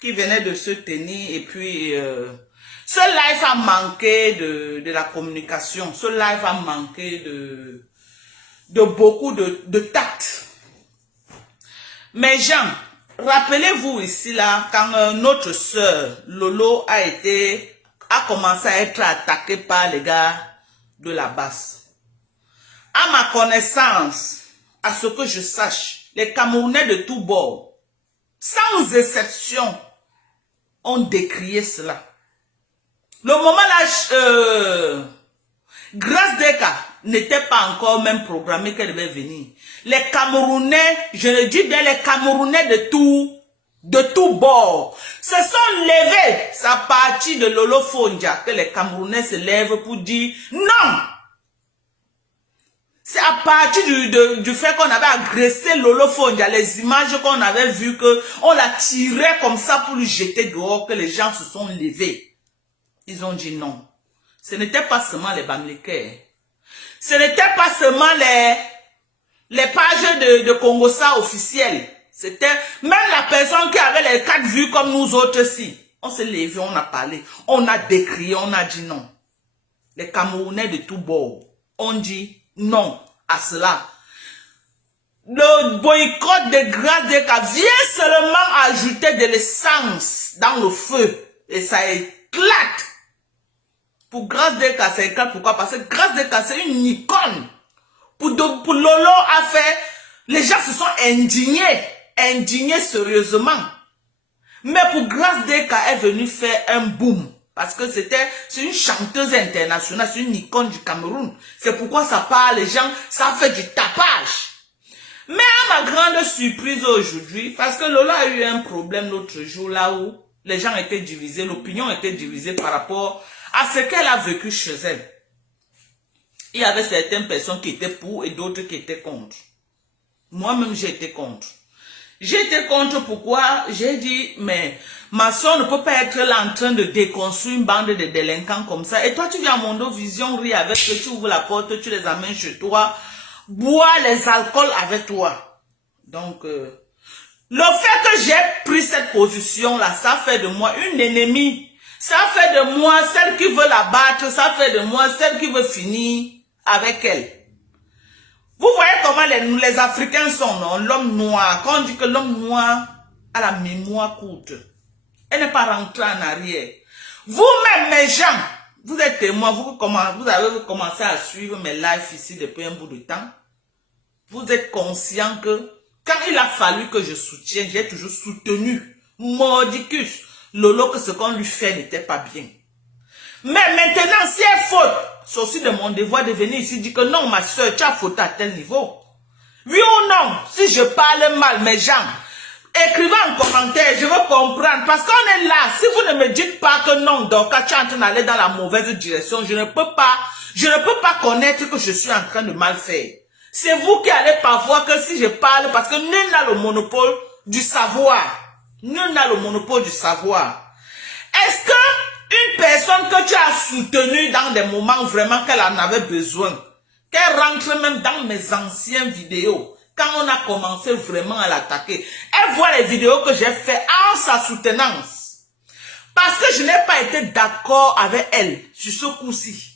qui venait de se tenir et puis ce live a manqué de la communication. Ce live a manqué de beaucoup de tact. Mais Jean, rappelez-vous ici là, quand notre sœur Lolo a commencé à être attaquée par les gars de la basse. À ma connaissance, à ce que je sache, les Camerounais de tous bords, sans exception, ont décrié cela. Le moment là, Grâce Deka n'était pas encore même programmé qu'elle devait venir. Les Camerounais, je le dis bien, les Camerounais de tout bord, se sont levés. C'est à partir de Lolo Fondia que les Camerounais se lèvent pour dire non. C'est à partir du fait qu'on avait agressé Lolo Fondia, les images qu'on avait vues, qu'on la tirait comme ça pour lui jeter dehors, que les gens se sont levés. Ils ont dit non. Ce n'était pas seulement les Bamileke. Ce n'était pas seulement les pages de Congossa officielles. C'était même la personne qui avait les 4 vues comme nous autres ici. On s'est levé, on a parlé, on a décrié, on a dit non. Les Camerounais de tous bords ont dit non à cela. Le boycott de Grâce Deka vient seulement ajouter de l'essence dans le feu. Et ça éclate. Pour Grâce Deka, ça éclate. Pourquoi? Parce que Grâce Deka, c'est une icône. Pour Lolo a fait, les gens se sont indignés sérieusement. Mais pour Grâce Deka est venue faire un boom. Parce que c'est une chanteuse internationale, c'est une icône du Cameroun. C'est pourquoi ça parle, les gens, ça fait du tapage. Mais à ma grande surprise aujourd'hui, parce que Lola a eu un problème l'autre jour là où les gens étaient divisés, l'opinion était divisée par rapport à ce qu'elle a vécu chez elle. Il y avait certaines personnes qui étaient pour et d'autres qui étaient contre. Moi-même, j'ai été contre. J'ai été contre pourquoi j'ai dit, mais ma soeur ne peut pas être là en train de déconstruire une bande de délinquants comme ça. Et toi, tu viens à Mondo Vision, ris avec eux, tu ouvres la porte, tu les amènes chez toi, bois les alcools avec toi. Donc, le fait que j'ai pris cette position-là, ça fait de moi une ennemie. Ça fait de moi celle qui veut la battre, ça fait de moi celle qui veut finir avec elle. Vous voyez comment les Africains sont, non? L'homme noir, quand on dit que l'homme noir a la mémoire courte, elle n'est pas rentrée en arrière. Vous-même, mes gens, vous êtes témoins, vous avez commencé à suivre mes lives ici depuis un bout de temps. Vous êtes conscients que quand il a fallu que je soutienne, j'ai toujours soutenu Mordicus. Lolo, que ce qu'on lui fait n'était pas bien. Mais maintenant, si elle faute, c'est aussi de mon devoir de venir ici dire que non, ma soeur, tu as fauté à tel niveau. Oui ou non, si je parle mal, mes gens, écrivez en commentaire, je veux comprendre. Parce qu'on est là, si vous ne me dites pas que non, donc quand tu es en train d'aller dans la mauvaise direction, je ne peux pas connaître que je suis en train de mal faire. C'est vous qui allez pas voir que si je parle, parce que nul n'a le monopole du savoir. Nul n'a le monopole du savoir. Est-ce que une personne que tu as soutenue dans des moments vraiment qu'elle en avait besoin, qu'elle rentre même dans mes anciennes vidéos, quand on a commencé vraiment à l'attaquer, elle voit les vidéos que j'ai fait en sa soutenance. Parce que je n'ai pas été d'accord avec elle sur ce coup-ci.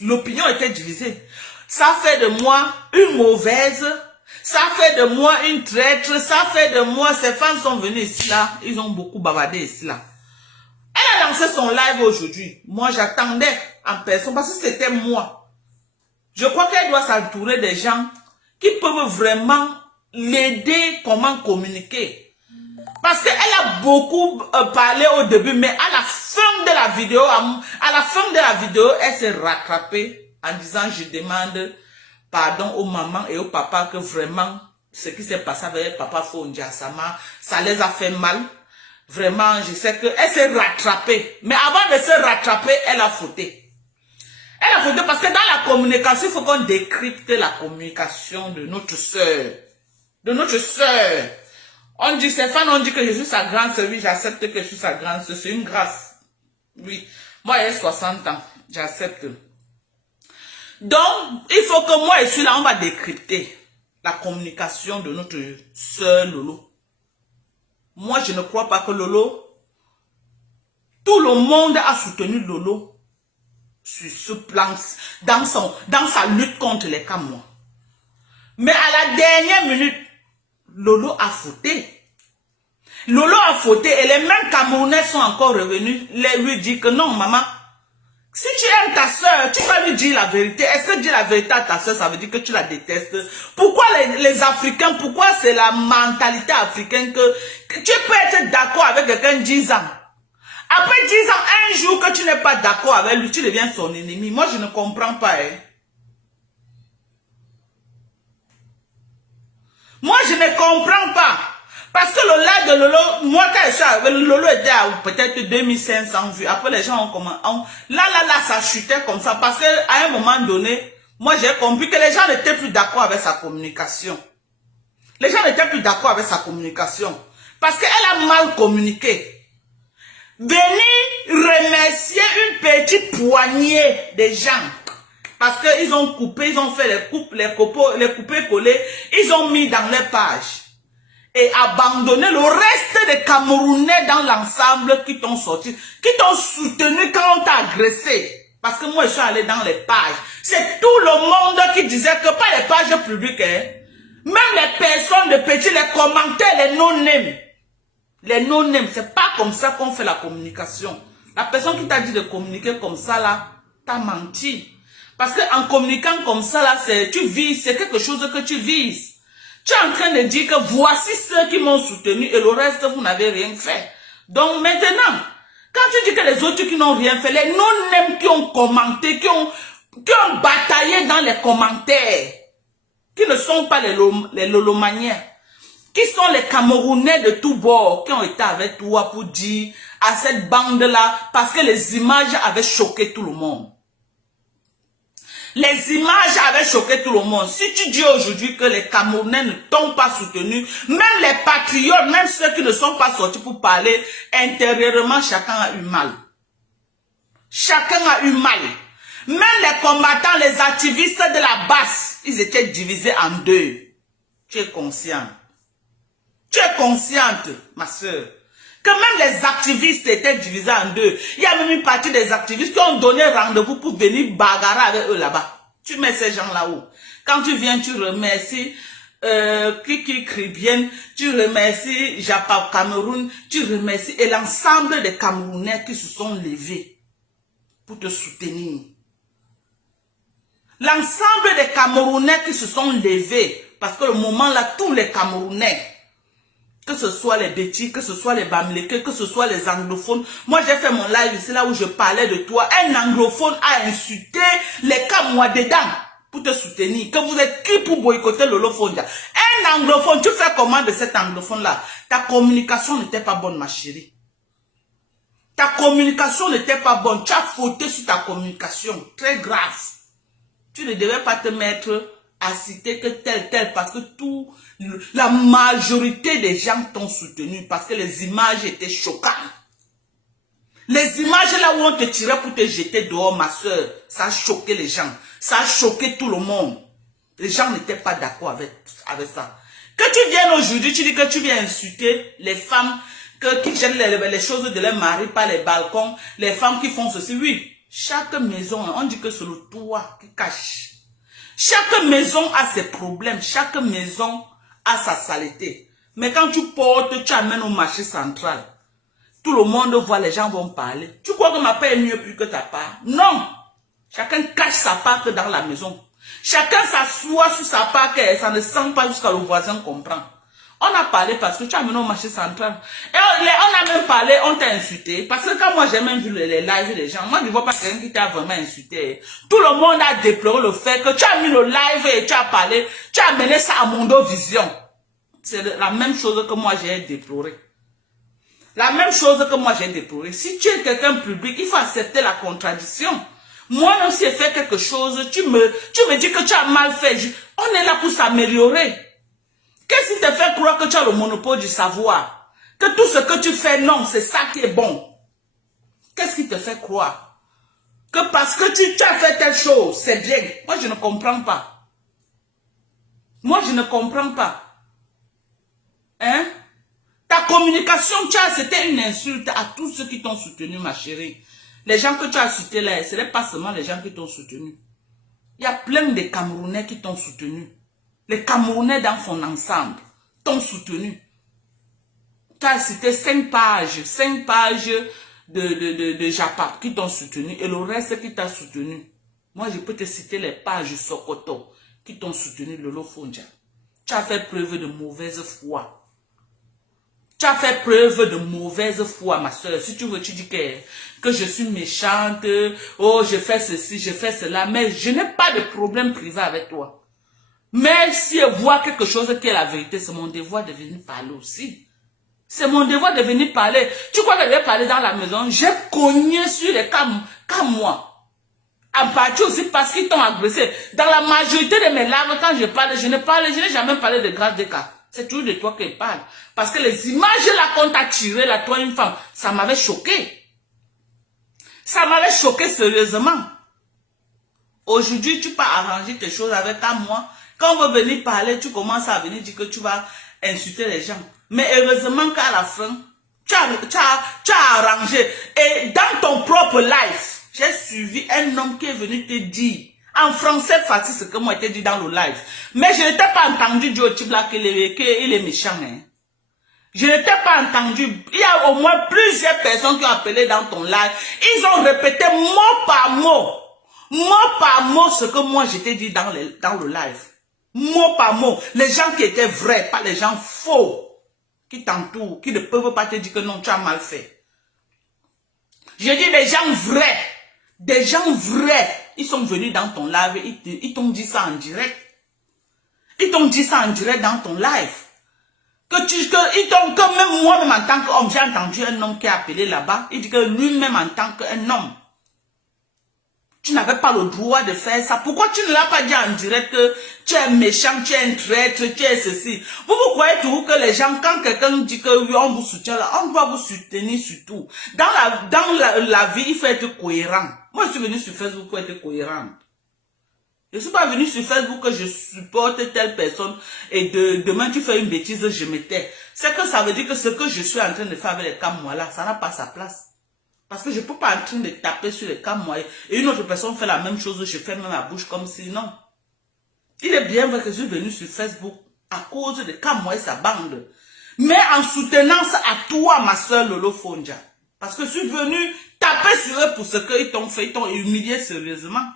L'opinion était divisée. Ça fait de moi une mauvaise. Ça fait de moi une traître. Ça fait de moi, ces femmes sont venues ici là. Ils ont beaucoup bavardé ici là. Elle a lancé son live aujourd'hui. Moi, j'attendais en personne parce que c'était moi. Je crois qu'elle doit s'entourer des gens qui peuvent vraiment l'aider comment communiquer. Parce qu'elle a beaucoup parlé au début, mais à la fin de la vidéo, elle s'est rattrapée en disant, je demande pardon aux mamans et aux papas que vraiment, ce qui s'est passé avec papa Fondia Sama, ça les a fait mal. Vraiment, je sais qu'elle s'est rattrapée. Mais avant de se rattraper, elle a fauté. Elle a fauté parce que dans la communication, il faut qu'on décrypte la communication de notre sœur. De notre sœur. On dit, Stéphane, on dit que je suis sa grande sœur. Oui, j'accepte que je suis sa grande sœur. C'est une grâce. Oui. Moi, j'ai 60 ans. J'accepte. Donc, il faut que moi, je suis là, on va décrypter la communication de notre sœur Lolo. Moi, je ne crois pas que Lolo, tout le monde a soutenu Lolo sur ce plan, dans sa lutte contre les Camerounais. Mais à la dernière minute, Lolo a fauté. Lolo a fauté et les mêmes Camerounais sont encore revenus lui dire que non, maman, si tu aimes ta soeur, tu vas lui dire la vérité. Est-ce que dire la vérité à ta soeur, ça veut dire que tu la détestes? Pourquoi les Africains, pourquoi c'est la mentalité africaine que tu peux être d'accord avec quelqu'un 10 ans? Après 10 ans, un jour que tu n'es pas d'accord avec lui, tu deviens son ennemi. Moi, je ne comprends pas. Hein. Moi, je ne comprends pas. Parce que le live de Lolo, moi, quand je suis avec Lolo était à peut-être 2500 vues. Après, les gens ont commencé. Là, ça chutait comme ça. Parce qu'à un moment donné, moi, j'ai compris que les gens n'étaient plus d'accord avec sa communication. Les gens n'étaient plus d'accord avec sa communication. Parce qu'elle a mal communiqué. Venir remercier une petite poignée de gens. Parce qu'ils ont coupé, ils ont fait les coupés-collés, ils ont mis dans les pages. Et abandonné le reste des Camerounais dans l'ensemble qui t'ont sorti, qui t'ont soutenu quand on t'a agressé. Parce que moi, je suis allé dans les pages. C'est tout le monde qui disait que pas les pages publiques, hein. Même les personnes de petits, les commentaires, les no-names. Les no-names, c'est pas comme ça qu'on fait la communication. La personne qui t'a dit de communiquer comme ça, là, t'as menti. Parce qu'en communiquant comme ça, là, tu vises, c'est quelque chose que tu vises. Tu es en train de dire que voici ceux qui m'ont soutenu et le reste, vous n'avez rien fait. Donc maintenant, quand tu dis que les autres qui n'ont rien fait, les non-names qui ont commenté, qui ont bataillé dans les commentaires, qui ne sont pas les lolomaniens, qui sont les Camerounais de tous bords, qui ont été avec toi pour dire à cette bande-là, parce que les images avaient choqué tout le monde. Les images avaient choqué tout le monde. Si tu dis aujourd'hui que les Camerounais ne t'ont pas soutenu, même les patriotes, même ceux qui ne sont pas sortis pour parler, intérieurement, chacun a eu mal. Chacun a eu mal. Même les combattants, les activistes de la base, ils étaient divisés en deux. Tu es consciente. Tu es consciente, ma soeur. Que même les activistes étaient divisés en deux. Il y a même une partie des activistes qui ont donné rendez-vous pour venir bagarrer avec eux là-bas. Tu mets ces gens là-haut. Quand tu viens, tu remercies Kiki Kribienne, tu remercies Japap Cameroun, tu remercies et l'ensemble des Camerounais qui se sont levés pour te soutenir. L'ensemble des Camerounais qui se sont levés, parce que le moment là, tous les Camerounais, que ce soit les Bétis, que ce soit les Bamileke, que ce soit les anglophones. Moi, j'ai fait mon live ici, là où je parlais de toi. Un anglophone a insulté les Camerounais dedans pour te soutenir. Que vous êtes qui pour boycotter Lolo Fondia? Un anglophone, tu fais comment de cet anglophone-là? Ta communication n'était pas bonne, ma chérie. Ta communication n'était pas bonne. Tu as fauté sur ta communication. Très grave. Tu ne devais pas te mettre à citer que tel, parce que la majorité des gens t'ont soutenu, parce que les images étaient choquantes. Les images là où on te tirait pour te jeter dehors, ma soeur, ça a choqué les gens. Ça a choqué tout le monde. Les gens n'étaient pas d'accord avec ça. Que tu viennes aujourd'hui, tu dis que tu viens insulter les femmes qui jettent les choses de leur mari par les balcons, les femmes qui font ceci. Oui, chaque maison, on dit que c'est le toit qui cache. Chaque maison a ses problèmes, chaque maison a sa saleté. Mais quand tu portes, tu amènes au marché central. Tout le monde voit, les gens vont parler. Tu crois que ma part est mieux plus que ta part? Non. Chacun cache sa part que dans la maison. Chacun s'assoit sur sa part, que ça ne sent pas jusqu'à le voisin comprend. On a parlé parce que tu as amené au marché central. Et on a même parlé, on t'a insulté. Parce que quand moi j'ai même vu les lives des gens, moi je ne vois pas quelqu'un qui t'a vraiment insulté. Tout le monde a déploré le fait que tu as mis le live et tu as parlé, tu as amené ça à Mondo Vision. C'est la même chose que moi j'ai déploré. La même chose que moi j'ai déploré. Si tu es quelqu'un public, il faut accepter la contradiction. Moi même si j'ai fait quelque chose, tu me dis que tu as mal fait. On est là pour s'améliorer. Qu'est-ce qui te fait croire que tu as le monopole du savoir? Que tout ce que tu fais, non, c'est ça qui est bon. Qu'est-ce qui te fait croire? Que parce que tu as fait telle chose, c'est bien. Moi, je ne comprends pas. Moi, je ne comprends pas. Hein? Ta communication, c'était une insulte à tous ceux qui t'ont soutenu, ma chérie. Les gens que tu as cités là, ce n'est pas seulement les gens qui t'ont soutenu. Il y a plein de Camerounais qui t'ont soutenu. Les Camerounais dans son ensemble t'ont soutenu. Tu as cité 5 pages de Japa qui t'ont soutenu et le reste qui t'a soutenu. Moi, je peux te citer les pages Sokoto qui t'ont soutenu, Lolo Fonja. Tu as fait preuve de mauvaise foi. Tu as fait preuve de mauvaise foi, ma soeur. Si tu veux, tu dis que je suis méchante, oh, je fais ceci, je fais cela, mais je n'ai pas de problème privé avec toi. Mais si je vois quelque chose qui est la vérité, c'est mon devoir de venir parler aussi. C'est mon devoir de venir parler. Tu crois que je vais parler dans la maison? J'ai cogné sur les cas moi. En partie aussi parce qu'ils t'ont agressé. Dans la majorité de mes larmes, quand je parle, je n'ai jamais parlé de grâce des cas. C'est toujours de toi que je parle. Parce que les images là qu'on t'a tiré, là, toi, une femme, ça m'avait choqué. Ça m'avait choqué sérieusement. Aujourd'hui, tu peux arranger tes choses avec moi. Quand on veut venir parler, tu commences à venir dire que tu vas insulter les gens. Mais heureusement qu'à la fin, tu as arrangé. Et dans ton propre life, j'ai suivi un homme qui est venu te dire, en français facile, ce que moi t'ai dit dans le live. Mais je n'étais pas entendu dire au type là qu'il est méchant. Hein. Je n'étais pas entendu. Il y a au moins plusieurs personnes qui ont appelé dans ton live. Ils ont répété mot par mot ce que moi je t'ai dit dans le live. Mot par mot. Les gens qui étaient vrais, pas les gens faux. Qui t'entourent, qui ne peuvent pas te dire que non, tu as mal fait. Je dis les gens vrais. Des gens vrais, ils sont venus dans ton live, ils t'ont dit ça en direct. Ils t'ont dit ça en direct dans ton live. Que même moi-même en tant qu'homme, j'ai entendu un homme qui a appelé là-bas, il dit que lui-même en tant qu'un homme, tu n'avais pas le droit de faire ça. Pourquoi tu ne l'as pas dit en direct que tu es méchant, tu es un traître, tu es ceci? Vous croyez toujours que les gens, quand quelqu'un dit que oui, on vous soutient là, on doit vous soutenir surtout. Dans la vie, il faut être cohérent. Moi, je suis venu sur Facebook pour être cohérent. Je ne suis pas venu sur Facebook que je supporte telle personne et demain tu fais une bêtise, je me tais. C'est que ça veut dire que ce que je suis en train de faire avec les Camerounais là, ça n'a pas sa place. Parce que je ne peux pas en train de taper sur les Camerounais et une autre personne fait la même chose, je ferme ma bouche comme si non. Il est bien vrai que je suis venu sur Facebook à cause de Camerounais, sa bande. Mais en soutenance à toi, ma soeur Lolo Fonja. Parce que je suis venu taper sur eux pour ce qu'ils t'ont fait, ils t'ont humilié sérieusement.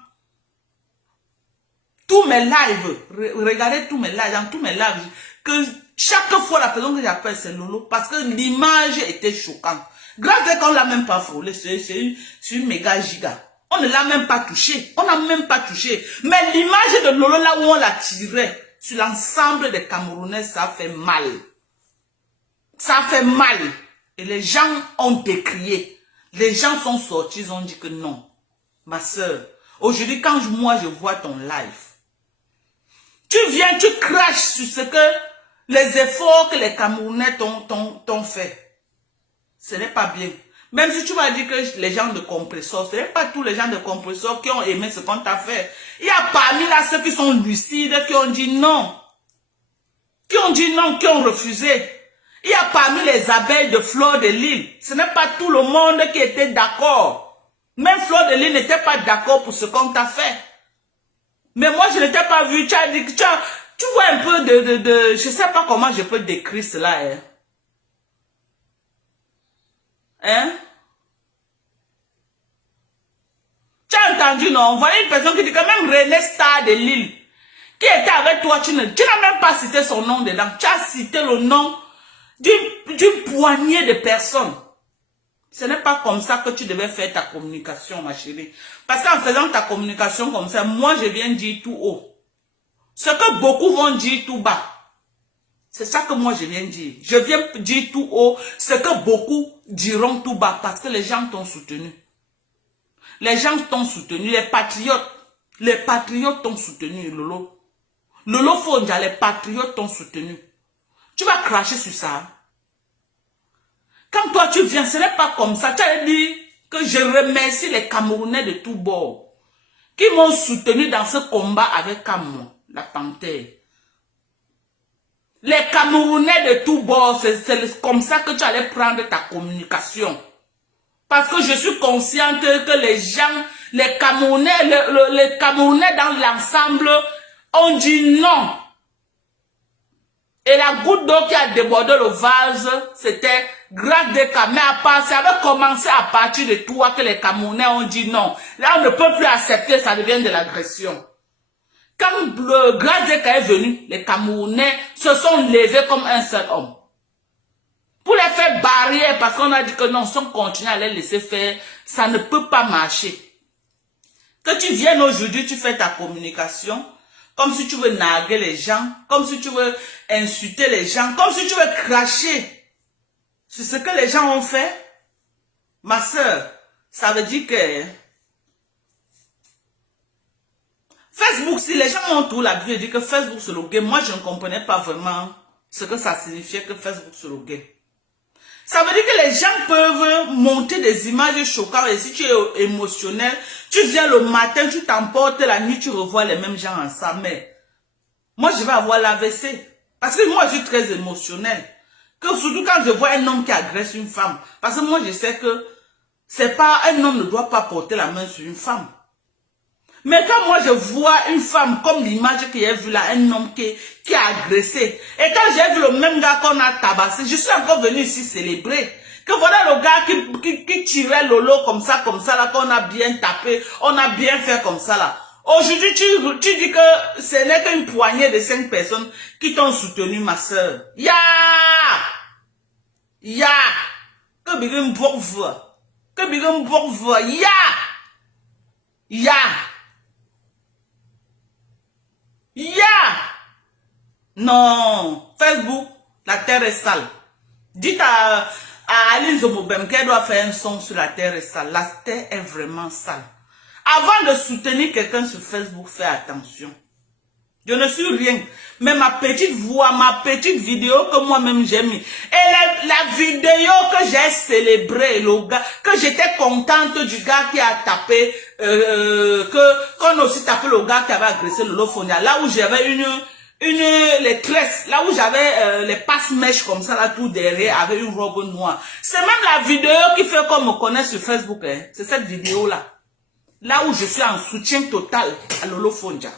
Tous mes lives, regardez tous mes lives, dans tous mes lives, que chaque fois la personne que j'appelle c'est Lolo, parce que l'image était choquante. Grâce à qu'on ne l'a même pas frôlé, c'est une méga giga. On ne l'a même pas touché, on n'a même pas touché. Mais l'image de Lolo là où on l'a tiré, sur l'ensemble des Camerounais, ça a fait mal. Ça a fait mal. Et les gens ont décrié. Les gens sont sortis, ils ont dit que non. Ma soeur, aujourd'hui quand moi je vois ton live, tu viens, tu craches sur ce que les efforts que les Camerounais t'ont fait. Ce n'est pas bien. Même si tu vas dire que les gens de compresseur, ce n'est pas tous les gens de compresseur qui ont aimé ce qu'on t'a fait. Il y a parmi là ceux qui sont lucides, qui ont dit non. Qui ont dit non, qui ont refusé. Il y a parmi les abeilles de Fleur de Lille. Ce n'est pas tout le monde qui était d'accord. Même Fleur de Lille n'était pas d'accord pour ce qu'on t'a fait. Mais moi, je n'étais pas vu. Tu as dit que tu vois un peu je ne sais pas comment je peux décrire cela. Hein? Hein? Tu as entendu, non? Voilà une personne qui dit que même René Star de Lille, qui était avec toi, tu n'as même pas cité son nom dedans. Tu as cité le nom d'une poignée de personnes. Ce n'est pas comme ça que tu devais faire ta communication, ma chérie. Parce qu'en faisant ta communication comme ça, moi, je viens dire tout haut. Ce que beaucoup vont dire tout bas. C'est ça que moi, je viens dire. Je viens dire tout haut ce que beaucoup diront tout bas parce que les gens t'ont soutenu. Les gens t'ont soutenu, les patriotes. Les patriotes t'ont soutenu, Lolo. Lolo Fonja, les patriotes t'ont soutenu. Tu vas cracher sur ça. Quand toi tu viens, ce n'est pas comme ça. Tu as dit que je remercie les Camerounais de tous bords qui m'ont soutenu dans ce combat avec moi, la panthère. Les Camerounais de tous bords, c'est comme ça que tu allais prendre ta communication. Parce que je suis consciente que les gens, les Camerounais, les Camerounais dans l'ensemble ont dit non. Et la goutte d'eau qui a débordé le vase, c'était grâce des Camerounais. Ça avait commencé à partir de toi que les Camerounais ont dit non. Là, on ne peut plus accepter, ça devient de l'agression. Quand le Gradeka est venu, les Camerounais se sont levés comme un seul homme. Pour les faire barrière, parce qu'on a dit que non, si on continue à les laisser faire, ça ne peut pas marcher. Que tu viennes aujourd'hui, tu fais ta communication, comme si tu veux narguer les gens, comme si tu veux insulter les gens, comme si tu veux cracher. C'est ce que les gens ont fait. Ma soeur, ça veut dire que Facebook, si les gens ont tout l'habitude de dire que Facebook c'est le game, moi je ne comprenais pas vraiment ce que ça signifiait que Facebook c'est le game. Ça veut dire que les gens peuvent monter des images choquantes et si tu es émotionnel, tu viens le matin, tu t'emportes, la nuit, tu revois les mêmes gens ensemble. Mais moi, je vais avoir l'AVC. Parce que moi, je suis très émotionnel. Que surtout quand je vois un homme qui agresse une femme. Parce que moi, je sais que c'est pas, un homme ne doit pas porter la main sur une femme. Mais quand moi je vois une femme comme l'image que j'ai vue là, un homme qui a agressé, et quand j'ai vu le même gars qu'on a tabassé, je suis encore venu ici célébrer. Que voilà le gars qui tirait Lolo comme ça là, qu'on a bien tapé, on a bien fait comme ça là. Aujourd'hui, tu dis que ce n'est qu'une poignée de 5 personnes qui t'ont soutenu, ma soeur. Ya! Que bigum bourve. Que bigum bourve. Ya! Non, Facebook, la terre est sale. Dites à Aline Zomobem qu'elle doit faire un son sur la terre est sale. La terre est vraiment sale. Avant de soutenir quelqu'un sur Facebook, fais attention. Je ne suis rien. Mais ma petite voix, ma petite vidéo que moi-même j'ai mis. Et la vidéo que j'ai célébrée, le gars, que j'étais contente du gars qui a tapé, qu'on a aussi tapé le gars qui avait agressé le Lofonia. Là où j'avais les tresses, là où j'avais les passe-mèches comme ça, là tout derrière, avec une robe noire. C'est même la vidéo qui fait qu'on me connaît sur Facebook. Hein. C'est cette vidéo-là. Là où je suis en soutien total à Lolo Fonja.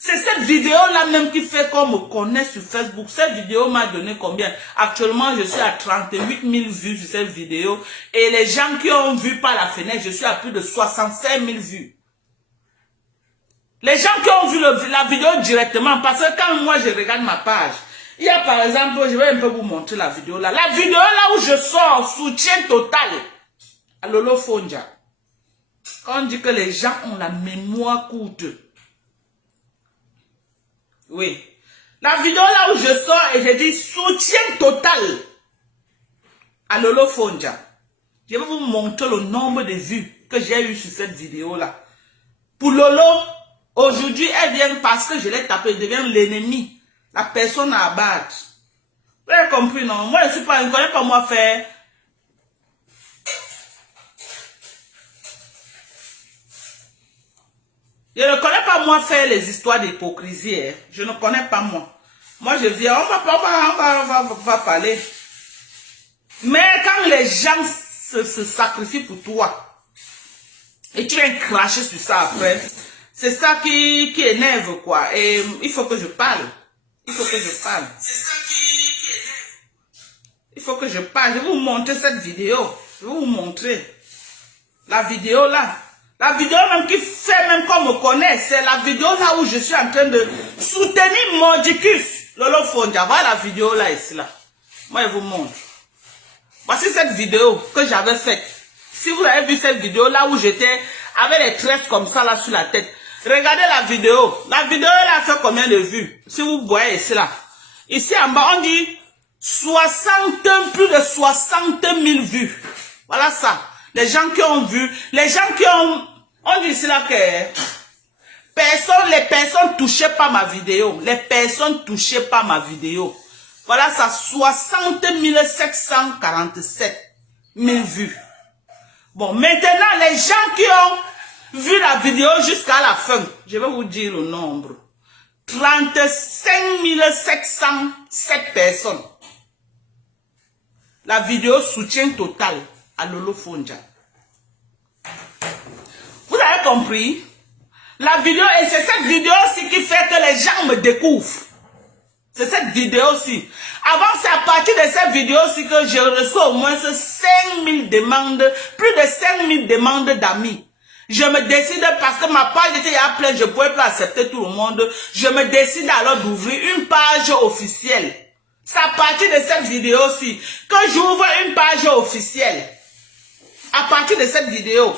C'est cette vidéo-là même qui fait qu'on me connaît sur Facebook. Cette vidéo m'a donné combien? Actuellement, je suis à 38 000 vues sur cette vidéo. Et les gens qui ont vu par la fenêtre, je suis à plus de 65 000 vues. Les gens qui ont vu la vidéo directement, parce que quand moi je regarde ma page, il y a par exemple, je vais un peu vous montrer la vidéo là. La vidéo là où je sors, soutien total à Lolo Fonja. Quand on dit que les gens ont la mémoire courte. Oui. La vidéo là où je sors et je dis soutien total à Lolo Fonja. Je vais vous montrer le nombre de vues que j'ai eu sur cette vidéo là. Pour Lolo, aujourd'hui, elle vient parce que je l'ai tapé, elle devient l'ennemi. La personne à abattre. Vous avez compris, non? Moi, je ne connais pas moi faire. Je ne connais pas moi faire les histoires d'hypocrisie. Hein. Je ne connais pas moi. Moi, je viens, on va parler. Mais quand les gens se sacrifient pour toi, et tu viens cracher sur ça après, c'est ça qui énerve, quoi. Et il faut que je parle. Il faut que je parle. C'est ça qui énerve. Il faut que je parle. Je vais vous montrer cette vidéo. Je vais vous montrer. La vidéo là. La vidéo même qui fait même qu'on me connaît, c'est la vidéo là où je suis en train de soutenir Mordicus. Lolo Fonja, voilà la vidéo là ici là. Moi je vous montre. Voici cette vidéo que j'avais faite. Si vous avez vu cette vidéo là où j'étais avec les tresses comme ça là sur la tête. Regardez la vidéo. La vidéo là fait combien de vues? Si vous voyez ici là. Ici en bas on dit plus de 60 000 vues. Voilà ça. Les gens qui ont vu, les gens qui ont... On dit ici là que... les personnes touchées par ma vidéo. Les personnes touchées par ma vidéo. Voilà ça, 60 747 000 vues. Bon, maintenant, les gens qui ont vu la vidéo jusqu'à la fin, je vais vous dire le nombre. 35 707 personnes. La vidéo soutien total à Lolo Fonja. Vous avez compris? La vidéo, et c'est cette vidéo-ci qui fait que les gens me découvrent. C'est cette vidéo-ci. Avant, c'est à partir de cette vidéo-ci que je reçois au moins 5000 demandes, plus de 5000 demandes d'amis. Je me décide, parce que ma page était pleine, je ne pouvais pas accepter tout le monde. Je me décide alors d'ouvrir une page officielle. C'est à partir de cette vidéo-ci que j'ouvre une page officielle. À partir de cette vidéo.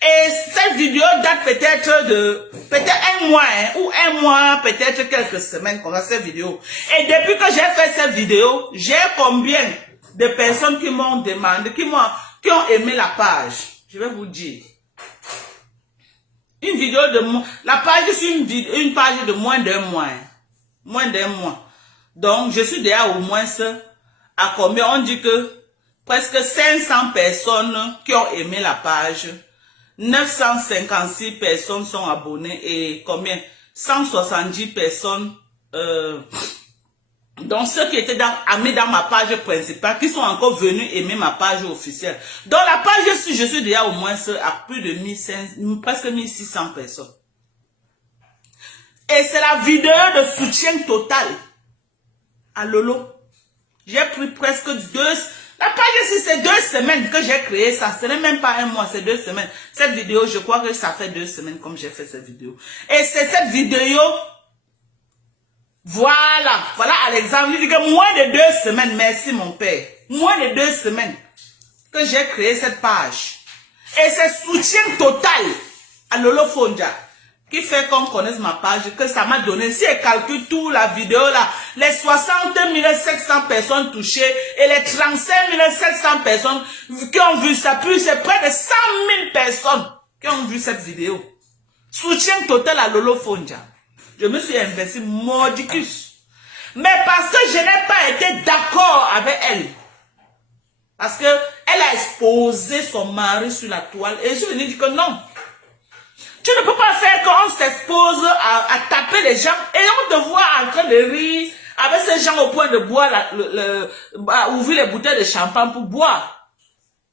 Et cette vidéo date peut-être un mois, hein, ou un mois, peut-être quelques semaines qu'on a cette vidéo. Et depuis que j'ai fait cette vidéo, j'ai combien de personnes qui m'ont demandé, qui ont aimé la page. Je vais vous dire. Une vidéo de la page, c'est une page de moins d'un mois. Hein. Moins d'un mois. Donc, je suis déjà au moins à combien? On dit que presque 500 personnes qui ont aimé la page. 956 personnes sont abonnées et combien? 170 personnes, donc ceux qui étaient amis dans ma page principale, qui sont encore venus aimer ma page officielle. Dans la page, je suis déjà au moins à plus de 1500, presque 1600 personnes. Et c'est la vidéo de soutien total à Lolo. J'ai pris presque la page ici, c'est 2 semaines que j'ai créé ça. Ce n'est même pas un mois, c'est 2 semaines. Cette vidéo, je crois que ça fait 2 semaines comme j'ai fait cette vidéo. Et c'est cette vidéo, voilà Alexandre, il dit que moins de 2 semaines, merci mon père. Moins de 2 semaines que j'ai créé cette page. Et c'est soutien total à Lolo Fonja. Qui fait qu'on connaisse ma page, que ça m'a donné, si elle calcule tout la vidéo là, les 60 700 personnes touchées et les 35 700 personnes qui ont vu ça, plus c'est près de 100 000 personnes qui ont vu cette vidéo. Soutien total à Lolo Fonja. Je me suis investi mordicus. Mais parce que je n'ai pas été d'accord avec elle. Parce que elle a exposé son mari sur la toile et je suis venu dire que non. Tu ne peux pas faire qu'on s'expose à taper les gens et on te voit en train de rire avec ces gens au point de boire, ouvrir les bouteilles de champagne pour boire.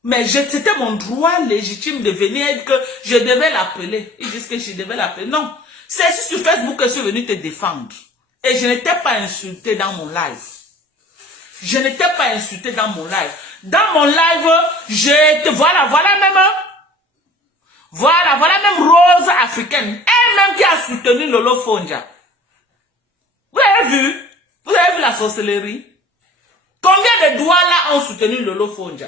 Mais c'était mon droit légitime de venir et que je devais l'appeler. Ils disent que je devais l'appeler. Non, c'est sur Facebook que je suis venu te défendre. Et je n'étais pas insulté dans mon live. Je n'étais pas insulté dans mon live. Dans mon live, voilà même... Voilà même Rose africaine, elle-même qui a soutenu Lolo Fonja. Vous avez vu la sorcellerie? Combien de doigts là ont soutenu Lolo Fonja?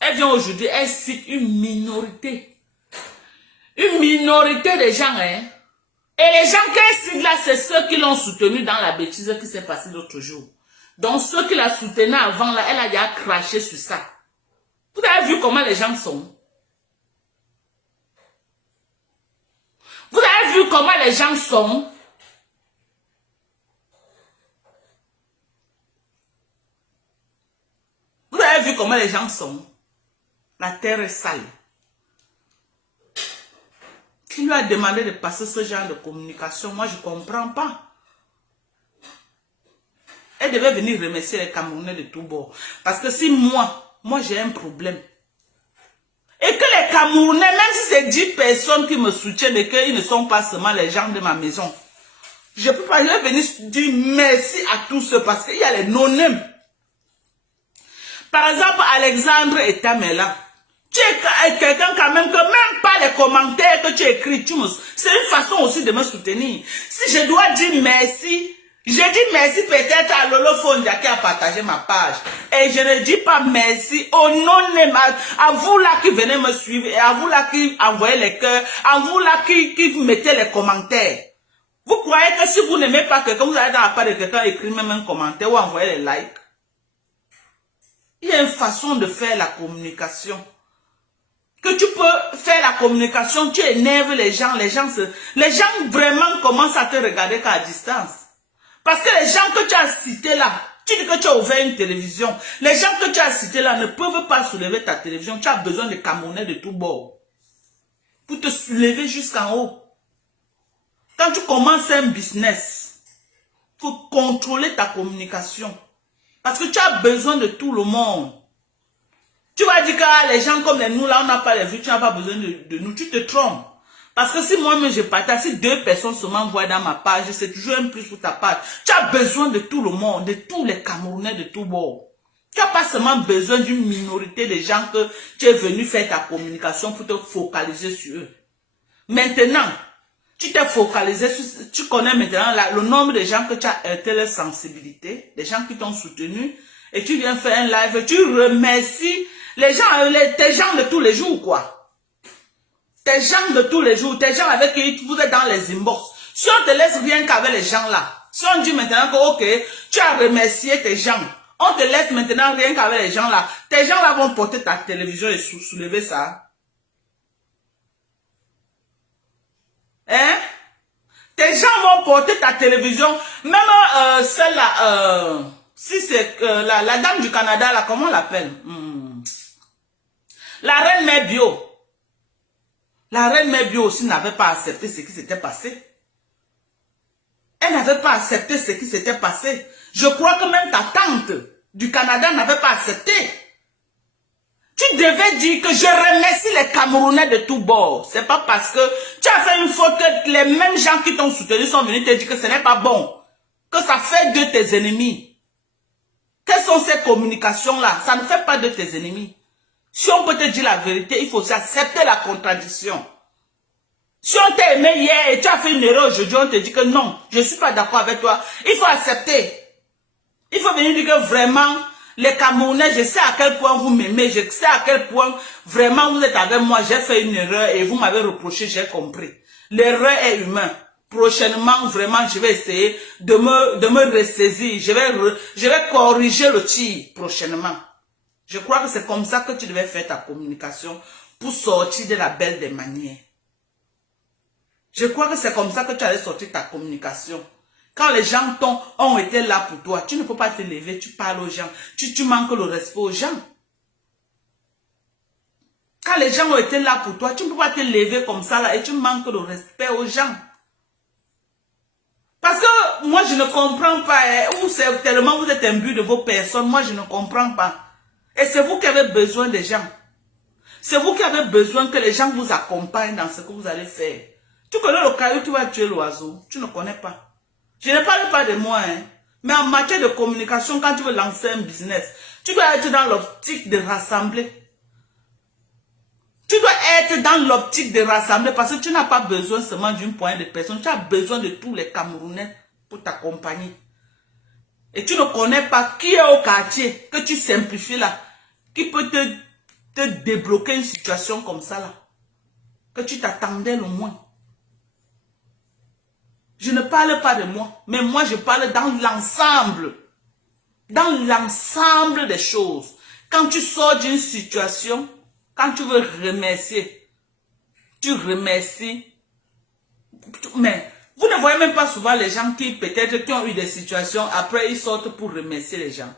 Elle vient aujourd'hui, elle cite une minorité. Une minorité de gens, hein. Et les gens qu'elle cite là, c'est ceux qui l'ont soutenu dans la bêtise qui s'est passée l'autre jour. Donc ceux qui la soutenaient avant là, elle a déjà craché sur ça. Vous avez vu comment les gens sont? Vous avez vu comment les gens sont? Vous avez vu comment les gens sont? La terre est sale. Qui lui a demandé de passer ce genre de communication? Moi, je ne comprends pas. Elle devait venir remercier les Camerounais de tout bord. Parce que si moi j'ai un problème, et que les Camerounais, même si c'est 10 personnes qui me soutiennent et qu'ils ne sont pas seulement les gens de ma maison, je peux pas venir dire merci à tous ceux parce qu'il y a les non-nèmes. Par exemple, Alexandre et Tamela, tu es quelqu'un quand même que même pas les commentaires que tu écris, c'est une façon aussi de me soutenir. Si je dois dire merci, je dis merci peut-être à Lolo Fonja qui a partagé ma page. Et je ne dis pas merci au non-name, à vous là qui venez me suivre, et à vous là qui envoyez les cœurs, à vous là qui mettez les commentaires. Vous croyez que si vous n'aimez pas quelqu'un, vous allez dans la part de quelqu'un écrire même un commentaire ou envoyer les likes? Il y a une façon de faire la communication. Que tu peux faire la communication, tu énerves les gens vraiment commencent à te regarder qu'à distance. Parce que les gens que tu as cités là, tu dis que tu as ouvert une télévision. Les gens que tu as cités là ne peuvent pas soulever ta télévision. Tu as besoin de Camerounais de tout bord. Pour te soulever jusqu'en haut. Quand tu commences un business, il faut contrôler ta communication. Parce que tu as besoin de tout le monde. Tu vas dire que les gens comme nous, là, on n'a pas les vues, tu n'as pas besoin de nous. Tu te trompes. Parce que si moi-même je partage, si 2 personnes seulement voient dans ma page, c'est toujours un plus pour ta page. Tu as besoin de tout le monde, de tous les Camerounais de tout bord. Tu n'as pas seulement besoin d'une minorité de gens que tu es venu faire ta communication pour te focaliser sur eux. Maintenant, tu t'es focalisé sur, tu connais maintenant le nombre de gens que tu as heurté leur sensibilité, des gens qui t'ont soutenu, et tu viens faire un live, tu remercies les gens, tes gens de tous les jours, quoi. Tes gens de tous les jours, tes gens avec qui vous êtes dans les inbox. Si on te laisse rien qu'avec les gens là, si on dit maintenant que ok, tu as remercié tes gens, on te laisse maintenant rien qu'avec les gens là, tes gens là vont porter ta télévision et soulever ça. Hein? Tes gens vont porter ta télévision, même celle-là, si c'est la dame du Canada là, comment on l'appelle? La reine Mère Bio. La reine Mère Bio aussi n'avait pas accepté ce qui s'était passé. Elle n'avait pas accepté ce qui s'était passé. Je crois que même ta tante du Canada n'avait pas accepté. Tu devais dire que je remercie les Camerounais de tous bords. C'est pas parce que tu as fait une faute que les mêmes gens qui t'ont soutenu sont venus te dire que ce n'est pas bon. Que ça fait de tes ennemis. Quelles sont ces communications-là? Ça ne fait pas de tes ennemis. Si on peut te dire la vérité, il faut aussi accepter la contradiction. Si on t'a aimé hier et tu as fait une erreur aujourd'hui, on te dit que non, je ne suis pas d'accord avec toi. Il faut accepter. Il faut venir dire que vraiment, les Camerounais, je sais à quel point vous m'aimez, je sais à quel point vraiment vous êtes avec moi, j'ai fait une erreur et vous m'avez reproché, j'ai compris. L'erreur est humaine. Prochainement, vraiment, je vais essayer de me ressaisir. Je vais corriger le tir prochainement. Je crois que c'est comme ça que tu devais faire ta communication pour sortir de la belle des manières. Je crois que c'est comme ça que tu allais sortir ta communication. Quand les gens ont été là pour toi, tu ne peux pas te lever, tu parles aux gens, tu manques le respect aux gens. Quand les gens ont été là pour toi, tu ne peux pas te lever comme ça là et tu manques le respect aux gens. Parce que moi je ne comprends pas, ou c'est tellement vous êtes imbu de vos personnes, moi je ne comprends pas. Et c'est vous qui avez besoin des gens. C'est vous qui avez besoin que les gens vous accompagnent dans ce que vous allez faire. Tu connais le caillou, tu vas tuer l'oiseau. Tu ne connais pas. Je ne parle pas de moi, hein. Mais en matière de communication, quand tu veux lancer un business, tu dois être dans l'optique de rassembler. Tu dois être dans l'optique de rassembler parce que tu n'as pas besoin seulement d'une poignée de personnes. Tu as besoin de tous les Camerounais pour t'accompagner. Et tu ne connais pas qui est au quartier, que tu simplifies là, qui peut te débloquer une situation comme ça là. Que tu t'attendais le moins. Je ne parle pas de moi, mais moi je parle dans l'ensemble. Dans l'ensemble des choses. Quand tu sors d'une situation, quand tu veux remercier, tu remercies. Mais vous ne voyez même pas souvent les gens qui peut-être qui ont eu des situations, après ils sortent pour remercier les gens.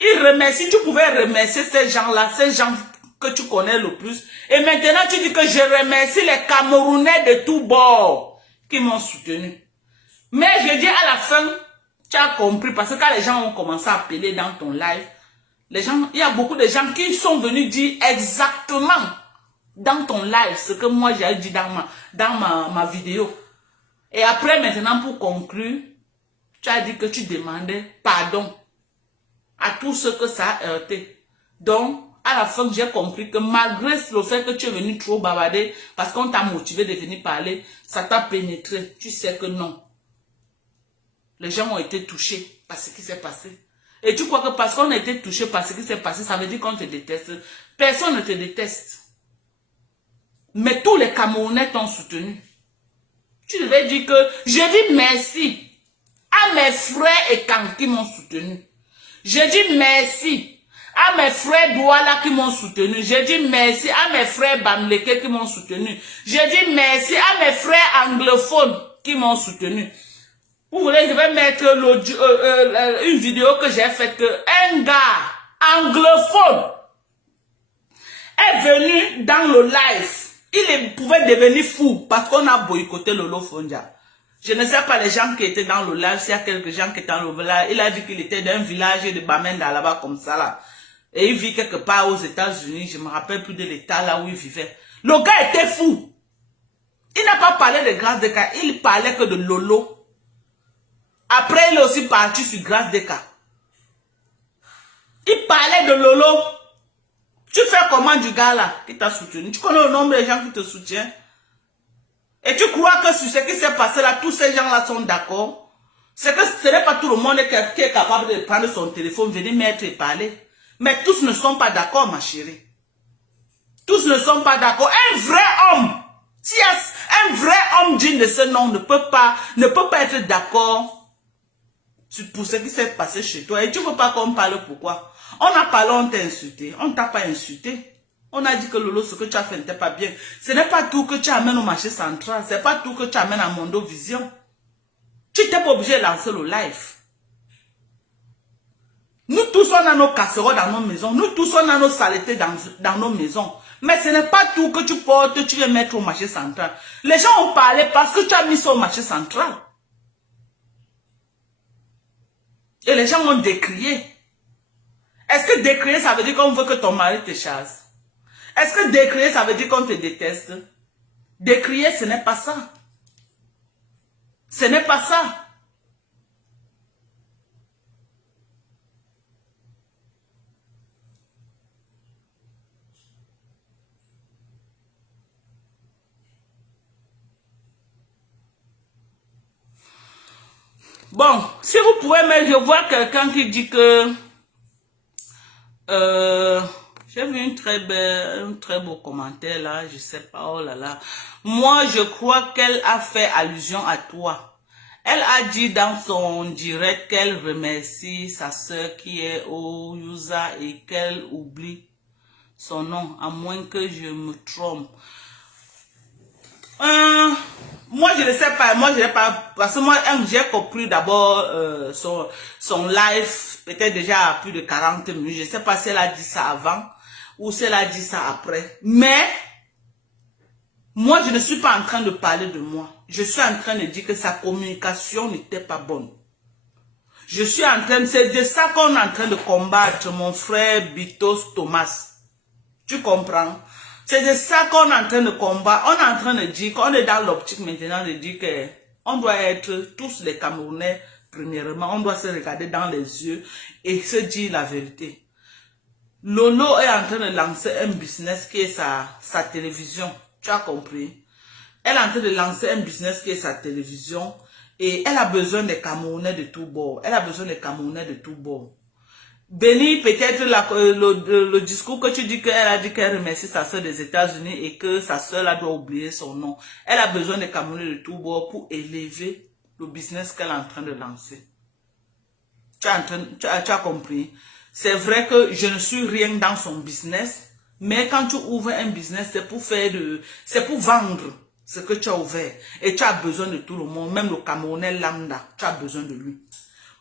Ils remercient, tu pouvais remercier ces gens-là, ces gens que tu connais le plus. Et maintenant tu dis que je remercie les Camerounais de tous bords qui m'ont soutenu. Mais je dis à la fin, tu as compris, parce que quand les gens ont commencé à appeler dans ton live, les gens, il y a beaucoup de gens qui sont venus dire exactement dans ton live ce que moi j'ai dit dans ma vidéo. Et après, maintenant, pour conclure, tu as dit que tu demandais pardon à tous ceux que ça a heurté. Donc, à la fin, j'ai compris que malgré le fait que tu es venu trop bavarder, parce qu'on t'a motivé de venir parler, ça t'a pénétré. Tu sais que non. Les gens ont été touchés par ce qui s'est passé. Et tu crois que parce qu'on a été touché par ce qui s'est passé, ça veut dire qu'on te déteste. Personne ne te déteste. Mais tous les Camerounais t'ont soutenu. Tu devais dire que je dis merci à mes frères et Kang qui m'ont soutenu. Je dis merci à mes frères Douala qui m'ont soutenu. Je dis merci à mes frères Bamleke qui m'ont soutenu. Je dis merci à mes frères anglophones qui m'ont soutenu. Vous voulez, je vais mettre une vidéo que j'ai faite que un gars anglophone est venu dans le live. Il pouvait devenir fou parce qu'on a boycotté Lolo Fondia. Je ne sais pas les gens qui étaient dans le live, s'il y a quelques gens qui étaient dans le village. Il a dit qu'il était d'un village de Bamenda là-bas comme ça là. Et il vit quelque part aux États-Unis. Je me rappelle plus de l'état là où il vivait. Le gars était fou. Il n'a pas parlé de Grâce Deka. Il parlait que de Lolo. Après, il est aussi parti sur Grâce Deka. Il parlait de Lolo. Tu fais comment du gars là qui t'a soutenu? Tu connais le nombre de gens qui te soutiennent? Et tu crois que sur ce qui s'est passé là, tous ces gens-là sont d'accord? C'est que ce n'est pas tout le monde qui est capable de prendre son téléphone, venir mettre et parler. Mais tous ne sont pas d'accord, ma chérie. Tous ne sont pas d'accord. Un vrai homme, si un vrai homme digne de ce nom ne peut pas être d'accord pour ce qui s'est passé chez toi. Et tu ne veux pas qu'on parle pourquoi? On a parlé, on t'a insulté. On ne t'a pas insulté. On a dit que Lolo, ce que tu as fait n'était pas bien. Ce n'est pas tout que tu amènes au marché central. Ce n'est pas tout que tu amènes à Mondo Vision. Tu n'étais pas obligé de lancer le live. Nous tous, on a nos casseroles dans nos maisons. Nous tous, on a nos saletés dans nos maisons. Mais ce n'est pas tout que tu portes, tu les mets au marché central. Les gens ont parlé parce que tu as mis ça au marché central. Et les gens ont décrié. Est-ce que décrier, ça veut dire qu'on veut que ton mari te chasse? Est-ce que décrier, ça veut dire qu'on te déteste? Décrier, ce n'est pas ça. Ce n'est pas ça. Bon, si vous pouvez, mais je vois quelqu'un qui dit que... j'ai vu un très beau commentaire là, je sais pas, oh là là. Moi, je crois qu'elle a fait allusion à toi. Elle a dit dans son direct qu'elle remercie sa sœur qui est au USA et qu'elle oublie son nom, à moins que je me trompe. Moi, je ne sais pas. Moi, je n'ai pas... Parce que moi, j'ai compris d'abord son live, peut-être déjà à plus de 40 minutes. Je ne sais pas si elle a dit ça avant ou si elle a dit ça après. Mais, moi, je ne suis pas en train de parler de moi. Je suis en train de dire que sa communication n'était pas bonne. Je suis en train... C'est de ça qu'on est en train de combattre, mon frère Bitos Thomas. Tu comprends? C'est de ça qu'on est en train de combattre. On est en train de dire qu'on est dans l'optique maintenant de dire que on doit être tous les Camerounais, premièrement. On doit se regarder dans les yeux et se dire la vérité. Lolo est en train de lancer un business qui est sa télévision. Tu as compris? Elle est en train de lancer un business qui est sa télévision et elle a besoin des Camerounais de tous bords. Elle a besoin des Camerounais de tous bords. Béni, peut-être le discours que tu dis qu'elle a dit qu'elle remercie sa soeur des États-Unis et que sa soeur là doit oublier son nom. Elle a besoin de Camerounais de tout bord pour élever le business qu'elle est en train de lancer. Tu as compris? C'est vrai que je ne suis rien dans son business, mais quand tu ouvres un business, c'est pour vendre ce que tu as ouvert. Et tu as besoin de tout le monde, même le Camerounais lambda, tu as besoin de lui.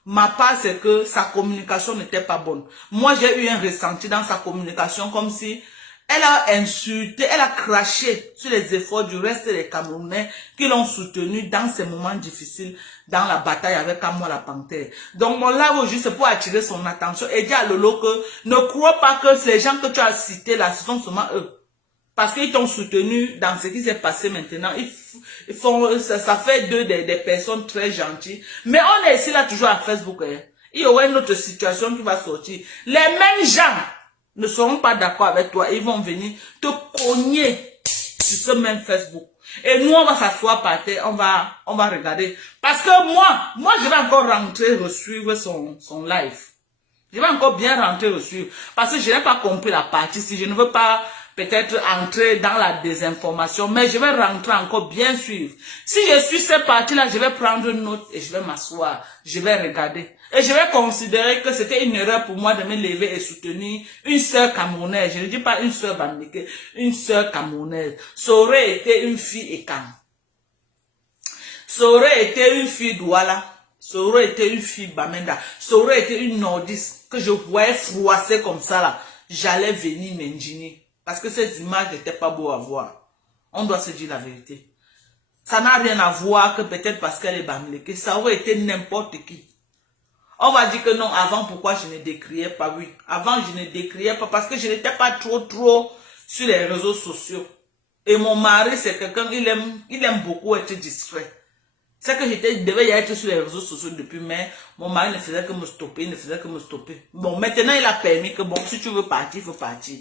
Ma part, c'est que sa communication n'était pas bonne. Moi, j'ai eu un ressenti dans sa communication comme si elle a insulté, elle a craché sur les efforts du reste des Camerounais qui l'ont soutenu dans ces moments difficiles, dans la bataille avec Amo la Panthère. Donc, mon live aujourd'hui, c'est pour attirer son attention et dire à Lolo que ne crois pas que ces gens que tu as cités là, ce sont seulement eux. Parce qu'ils t'ont soutenu dans ce qui s'est passé maintenant. Ils font, ça fait d'eux des personnes très gentilles. Mais on est ici là toujours à Facebook. Hein. Il y aura une autre situation qui va sortir. Les mêmes gens ne seront pas d'accord avec toi. Ils vont venir te cogner sur ce même Facebook. Et nous, on va s'asseoir par terre. On va regarder. Parce que moi, je vais encore rentrer, resuivre son live. Je vais encore bien rentrer, resuivre. Parce que je n'ai pas compris la partie. Si je ne veux pas peut-être entrer dans la désinformation, mais je vais rentrer encore bien suivre. Si je suis cette partie-là, je vais prendre une note et je vais m'asseoir, je vais regarder. Et je vais considérer que c'était une erreur pour moi de me lever et soutenir une sœur camerounaise. Je ne dis pas une sœur bambique, une sœur camerounaise. Ça aurait été une fille Ekam. Ça aurait été une fille Douala. Ça aurait été une fille Bamenda. Ça aurait été une nordiste que je voyais froisser comme ça là. J'allais venir m'indigner. Parce que ces images n'étaient pas beaux à voir. On doit se dire la vérité. Ça n'a rien à voir que peut-être parce qu'elle est bamileke. Ça aurait été n'importe qui. On va dire que non, avant, pourquoi je ne décriais pas? Oui, avant, je ne décriais pas parce que je n'étais pas trop sur les réseaux sociaux. Et mon mari, c'est quelqu'un, il aime beaucoup être distrait. C'est que devais y être sur les réseaux sociaux depuis, mais mon mari ne faisait que me stopper, Bon, maintenant, il a permis que, bon, si tu veux partir, il faut partir.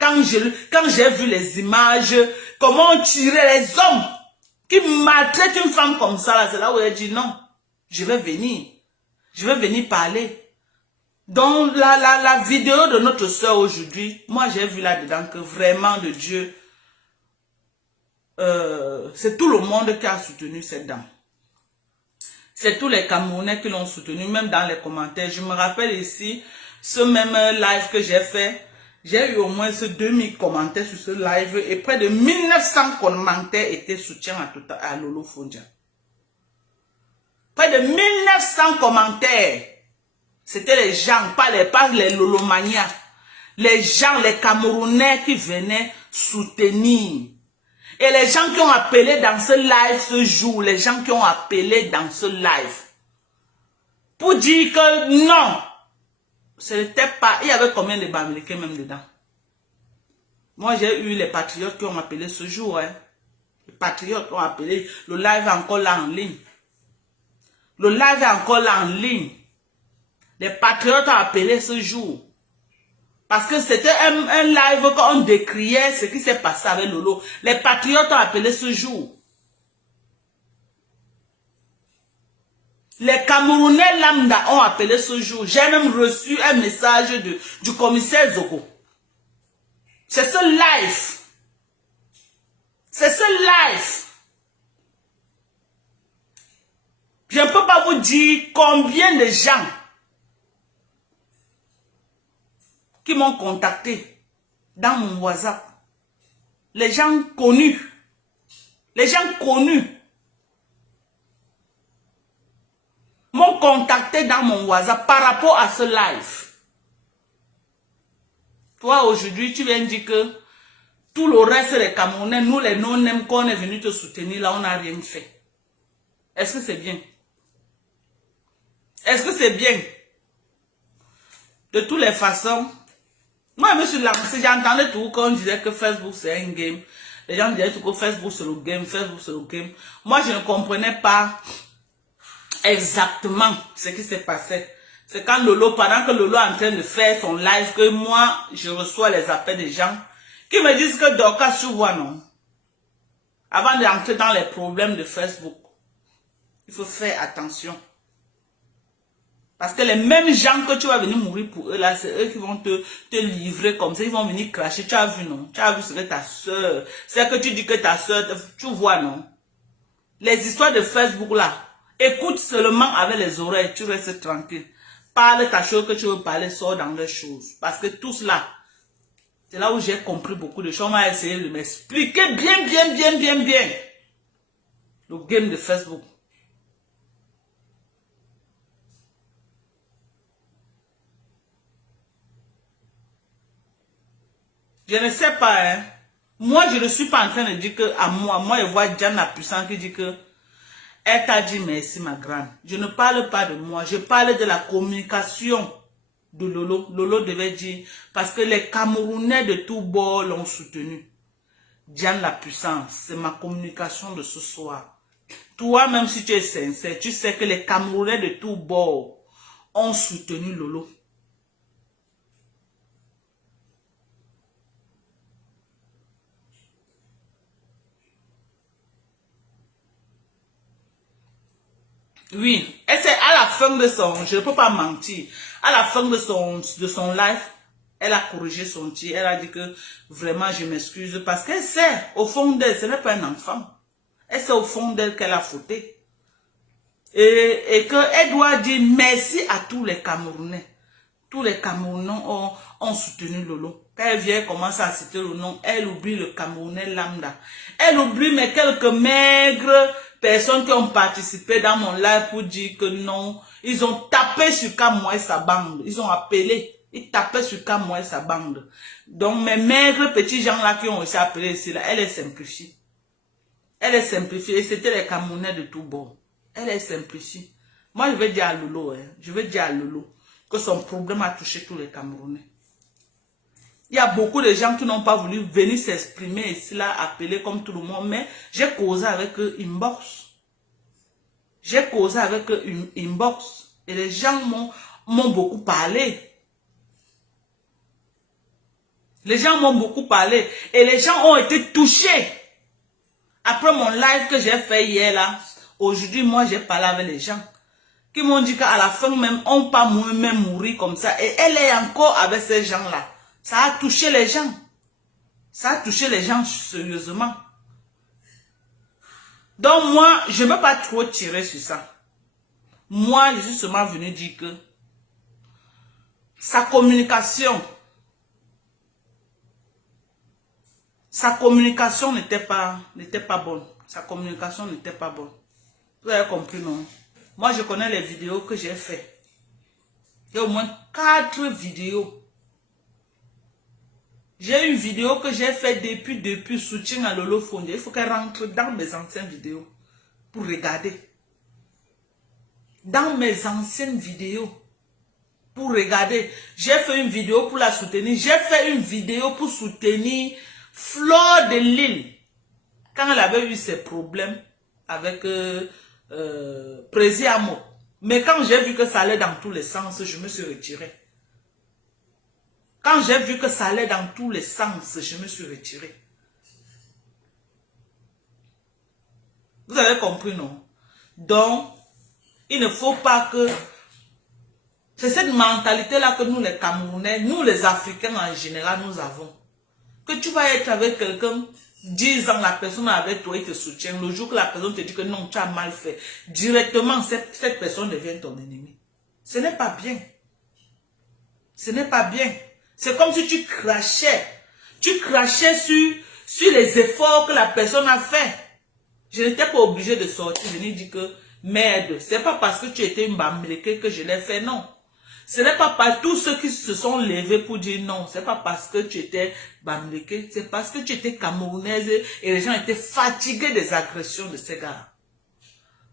Quand j'ai vu les images, comment on tirait les hommes qui maltraitent une femme comme ça, là, c'est là où elle dit non, je vais venir. Je vais venir parler. Donc, la vidéo de notre soeur aujourd'hui, moi j'ai vu là-dedans que vraiment de Dieu, c'est tout le monde qui a soutenu cette dame. C'est tous les Camerounais qui l'ont soutenu, même dans les commentaires. Je me rappelle ici, ce même live que j'ai fait, j'ai eu au moins 2000 commentaires sur ce live et près de 1900 commentaires étaient soutien à Lolo Fondia. Près de 1900 commentaires. C'était les gens, pas les Lolomania. Les gens, les Camerounais qui venaient soutenir. Et les gens qui ont appelé dans ce live ce jour, les gens qui ont appelé dans ce live, pour dire que non, ce n'était pas, il y avait combien de Bamileke même dedans? Moi j'ai eu les patriotes qui ont appelé ce jour, hein. Les patriotes ont appelé, le live est encore là en ligne. Le live est encore là en ligne. Les patriotes ont appelé ce jour. Parce que c'était un live qu'on décriait ce qui s'est passé avec Lolo. Les patriotes ont appelé ce jour. Les Camerounais lambda ont appelé ce jour. J'ai même reçu un message du commissaire Zogo. C'est ce live. C'est ce live. Je ne peux pas vous dire combien de gens qui m'ont contacté dans mon WhatsApp. Les gens connus. Les gens connus m'ont contacté dans mon WhatsApp par rapport à ce live. Toi, aujourd'hui, tu viens dire que tout le reste des Camerounais, nous les non-nèmes qu'on est venu te soutenir, là, on n'a rien fait. Est-ce que c'est bien? Est-ce que c'est bien? De toutes les façons, moi, je me suis lancé, j'entendais tout quand on disait que Facebook c'est un game. Les gens disaient tout que Facebook c'est le game, Facebook c'est le game. Moi, je ne comprenais pas exactement ce qui s'est passé. C'est quand Lolo, pendant que Lolo est en train de faire son live, que moi, je reçois les appels des gens qui me disent que Dorcas, tu vois, non. Avant d'entrer dans les problèmes de Facebook, il faut faire attention. Parce que les mêmes gens que tu vas venir mourir pour eux, là, c'est eux qui vont te livrer comme ça. Ils vont venir cracher. Tu as vu, non? Tu as vu ce que ta soeur... C'est que tu dis que ta soeur... Tu vois, non? Les histoires de Facebook, là, écoute seulement avec les oreilles. Tu restes tranquille. Parle ta chose que tu veux parler, sors dans les choses. Parce que tout cela, c'est là où j'ai compris beaucoup de choses. On m'a essayé de m'expliquer bien. Le game de Facebook. Je ne sais pas, hein. Moi, je ne suis pas en train de dire que à moi, je vois Diane la puissante qui dit que elle t'a dit merci, ma grande. Je ne parle pas de moi, je parle de la communication de Lolo. Lolo devait dire, parce que les Camerounais de tous bords l'ont soutenu. Diane la puissante, c'est ma communication de ce soir. Toi, même si tu es sincère, tu sais que les Camerounais de tous bords ont soutenu Lolo. Oui, et c'est à la fin de son, je ne peux pas mentir, à la fin de son live, elle a corrigé son tir, elle a dit que vraiment je m'excuse parce qu'elle sait, au fond d'elle, ce n'est pas un enfant. Elle sait au fond d'elle qu'elle a fauté. Et qu'elle doit dire merci à tous les Camerounais. Tous les Camerounais ont soutenu Lolo. Quand elle vient commencer à citer le nom, elle oublie le Camerounais lambda. Elle oublie mes quelques maigres personnes qui ont participé dans mon live pour dire que non. Ils ont tapé sur Kamoa et sa bande. Ils ont appelé. Ils tapaient sur Kamoa et sa bande. Donc mes maigres petits gens là qui ont aussi appelé ici, là, elle est simplifiée. Elle est simplifiée. Et c'était les Camerounais de tout bord. Elle est simplifiée. Moi, je vais dire à Lolo, je vais dire à Lolo que son problème a touché tous les Camerounais. Il y a beaucoup de gens qui n'ont pas voulu venir s'exprimer ici, là, appeler comme tout le monde, mais j'ai causé avec eux inbox. J'ai causé avec eux inbox. Et les gens m'ont beaucoup parlé. Les gens m'ont beaucoup parlé. Et les gens ont été touchés. Après mon live que j'ai fait hier, là, aujourd'hui, moi, j'ai parlé avec les gens qui m'ont dit qu'à la fin même, on ne peut pas même mourir comme ça. Et elle est encore avec ces gens-là. Ça a touché les gens. Ça a touché les gens sérieusement. Donc moi, je ne veux pas trop tirer sur ça. Moi, je suis seulement venu dire que sa communication n'était pas bonne. Sa communication n'était pas bonne. Vous avez compris, non? Moi, je connais les vidéos que j'ai faites. Il y a au moins 4 vidéos. J'ai une vidéo que j'ai faite depuis soutien à Lolo Fondé. Il faut qu'elle rentre dans mes anciennes vidéos pour regarder. Dans mes anciennes vidéos pour regarder. J'ai fait une vidéo pour la soutenir. J'ai fait une vidéo pour soutenir Fleur de Lille. Quand elle avait eu ses problèmes avec Prési Amo. Mais quand j'ai vu que ça allait dans tous les sens, je me suis retiré. Quand j'ai vu que ça allait dans tous les sens, je me suis retiré. Vous avez compris, non? Donc, il ne faut pas que... C'est cette mentalité-là que nous, les Camerounais, nous, les Africains en général, nous avons. Que tu vas être avec quelqu'un, 10 ans, la personne avec toi, il te soutient. Le jour que la personne te dit que non, tu as mal fait, directement, cette personne devient ton ennemi. Ce n'est pas bien. Ce n'est pas bien. C'est comme si tu crachais. Tu crachais sur les efforts que la personne a fait. Je n'étais pas obligé de sortir. Je n'ai dit que merde. C'est pas parce que tu étais une bambleke que je l'ai fait, non. Ce n'est pas par tous ceux qui se sont levés pour dire non. C'est pas parce que tu étais bambleke. C'est parce que tu étais camerounaise et les gens étaient fatigués des agressions de ces gars.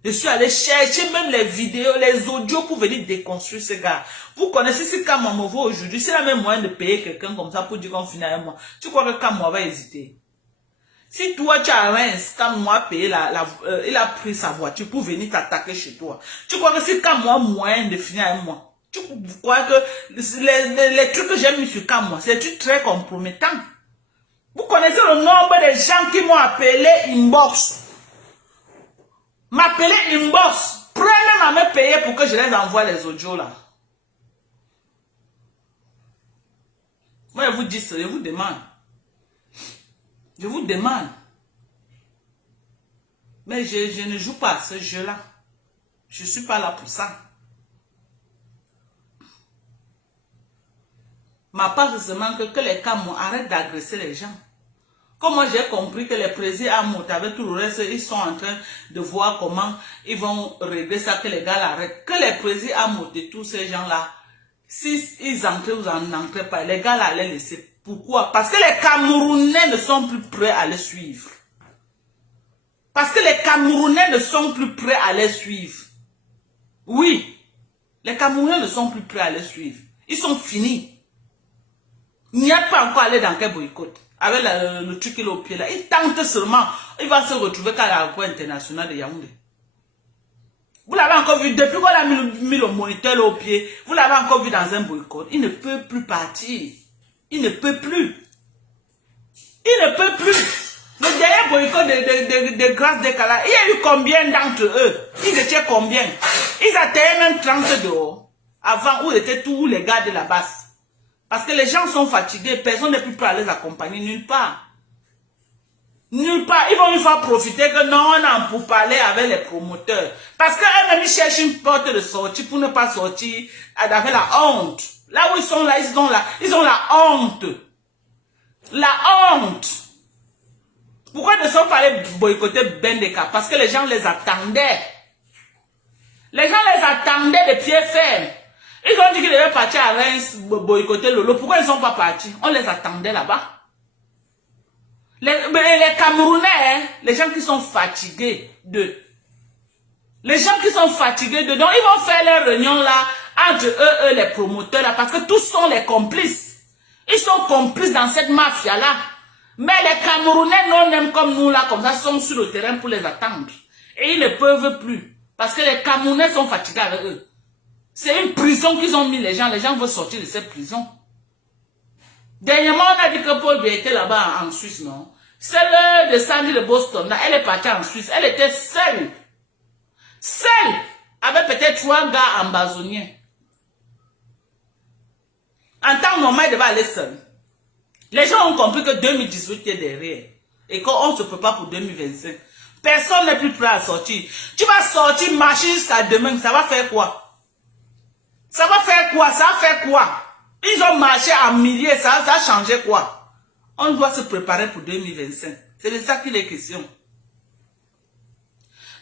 Je suis allé chercher même les vidéos, les audios pour venir déconstruire ces gars. Vous connaissez ce Kamovo aujourd'hui. C'est la même moyen de payer quelqu'un comme ça pour dire qu'on finit avec moi. Tu crois que Kamo va hésiter? Si toi tu as un scam, a payé il a pris sa voiture pour venir t'attaquer chez toi. Tu crois que c'est Kamo a moyen de finir avec moi? Tu crois que les trucs que j'ai mis sur Kamo, c'est des trucs très compromettants. Vous connaissez le nombre de gens qui m'ont appelé inbox. M'appeler inbox. Prêt même à me payer pour que je les envoie les audios là. Moi je vous dis ça, je vous demande. Je vous demande. Mais je ne joue pas à ce jeu-là. Je ne suis pas là pour ça. Ma part, c'est seulement que les Camerounais arrêtent d'agresser les gens. Comme moi j'ai compris que les présidents à avec tout le reste, ils sont en train de voir comment ils vont régler ça, que les gars l'arrêtent. Que les présidents à et tous ces gens-là, s'ils entrent ou n'entrent pas, les gars là les laisser. Pourquoi? Parce que les Camerounais ne sont plus prêts à les suivre. Parce que les Camerounais ne sont plus prêts à les suivre. Oui, les Camerounais ne sont plus prêts à les suivre. Ils sont finis. Il n'y a pas encore allé dans quel boycott. Avec le truc qu'il est au pied là. Il tente seulement. Il va se retrouver qu'à l'aéroport international de Yaoundé. Vous l'avez encore vu. Depuis qu'on a mis le moniteur là au pied. Vous l'avez encore vu dans un boycott. Il ne peut plus partir. Il ne peut plus. Il ne peut plus. Le dernier boycott de Grâce des Calas. Il y a eu combien d'entre eux? Ils étaient combien? Ils atteignaient même 30 dehors. Avant où étaient tous les gars de la base. Parce que les gens sont fatigués, personne n'est plus prêt à les accompagner nulle part. Nulle part. Ils vont une fois profiter que non, on a pour parler avec les promoteurs. Parce qu'eux-mêmes, ils cherchent une porte de sortie pour ne pas sortir avec la honte. Là où ils sont là, ils ont la honte. La honte. Pourquoi ils ne sont pas allés boycotter Bendeka? Parce que les gens les attendaient. Les gens les attendaient de pied ferme. Ils ont dit qu'ils devaient partir à Reims boycotter Lolo. Pourquoi ils ne sont pas partis? On les attendait là-bas. Les Camerounais, hein, les gens qui sont fatigués de... Les gens qui sont fatigués de... Donc, ils vont faire les réunions là, entre eux, les promoteurs là, parce que tous sont les complices. Ils sont complices dans cette mafia là. Mais les Camerounais non même comme nous là, comme ça, sont sur le terrain pour les attendre. Et ils ne peuvent plus. Parce que les Camerounais sont fatigués avec eux. C'est une prison qu'ils ont mis les gens. Les gens veulent sortir de cette prison. Dernièrement, on a dit que Paul Biya était là-bas en Suisse, non? Celle de Sandy de Boston, là, elle est partie en Suisse. Elle était seule. Seule. Avec peut-être 3 gars ambazoniens. En temps normal, elle devait aller seule. Les gens ont compris que 2018 est derrière. Et qu'on se prépare pour 2025. Personne n'est plus prêt à sortir. Tu vas sortir, marcher jusqu'à demain. Ça va faire quoi? Ça va faire quoi? Ça va faire quoi? Ils ont marché en milliers. Ça a changé quoi? On doit se préparer pour 2025. C'est de ça qu'il est question.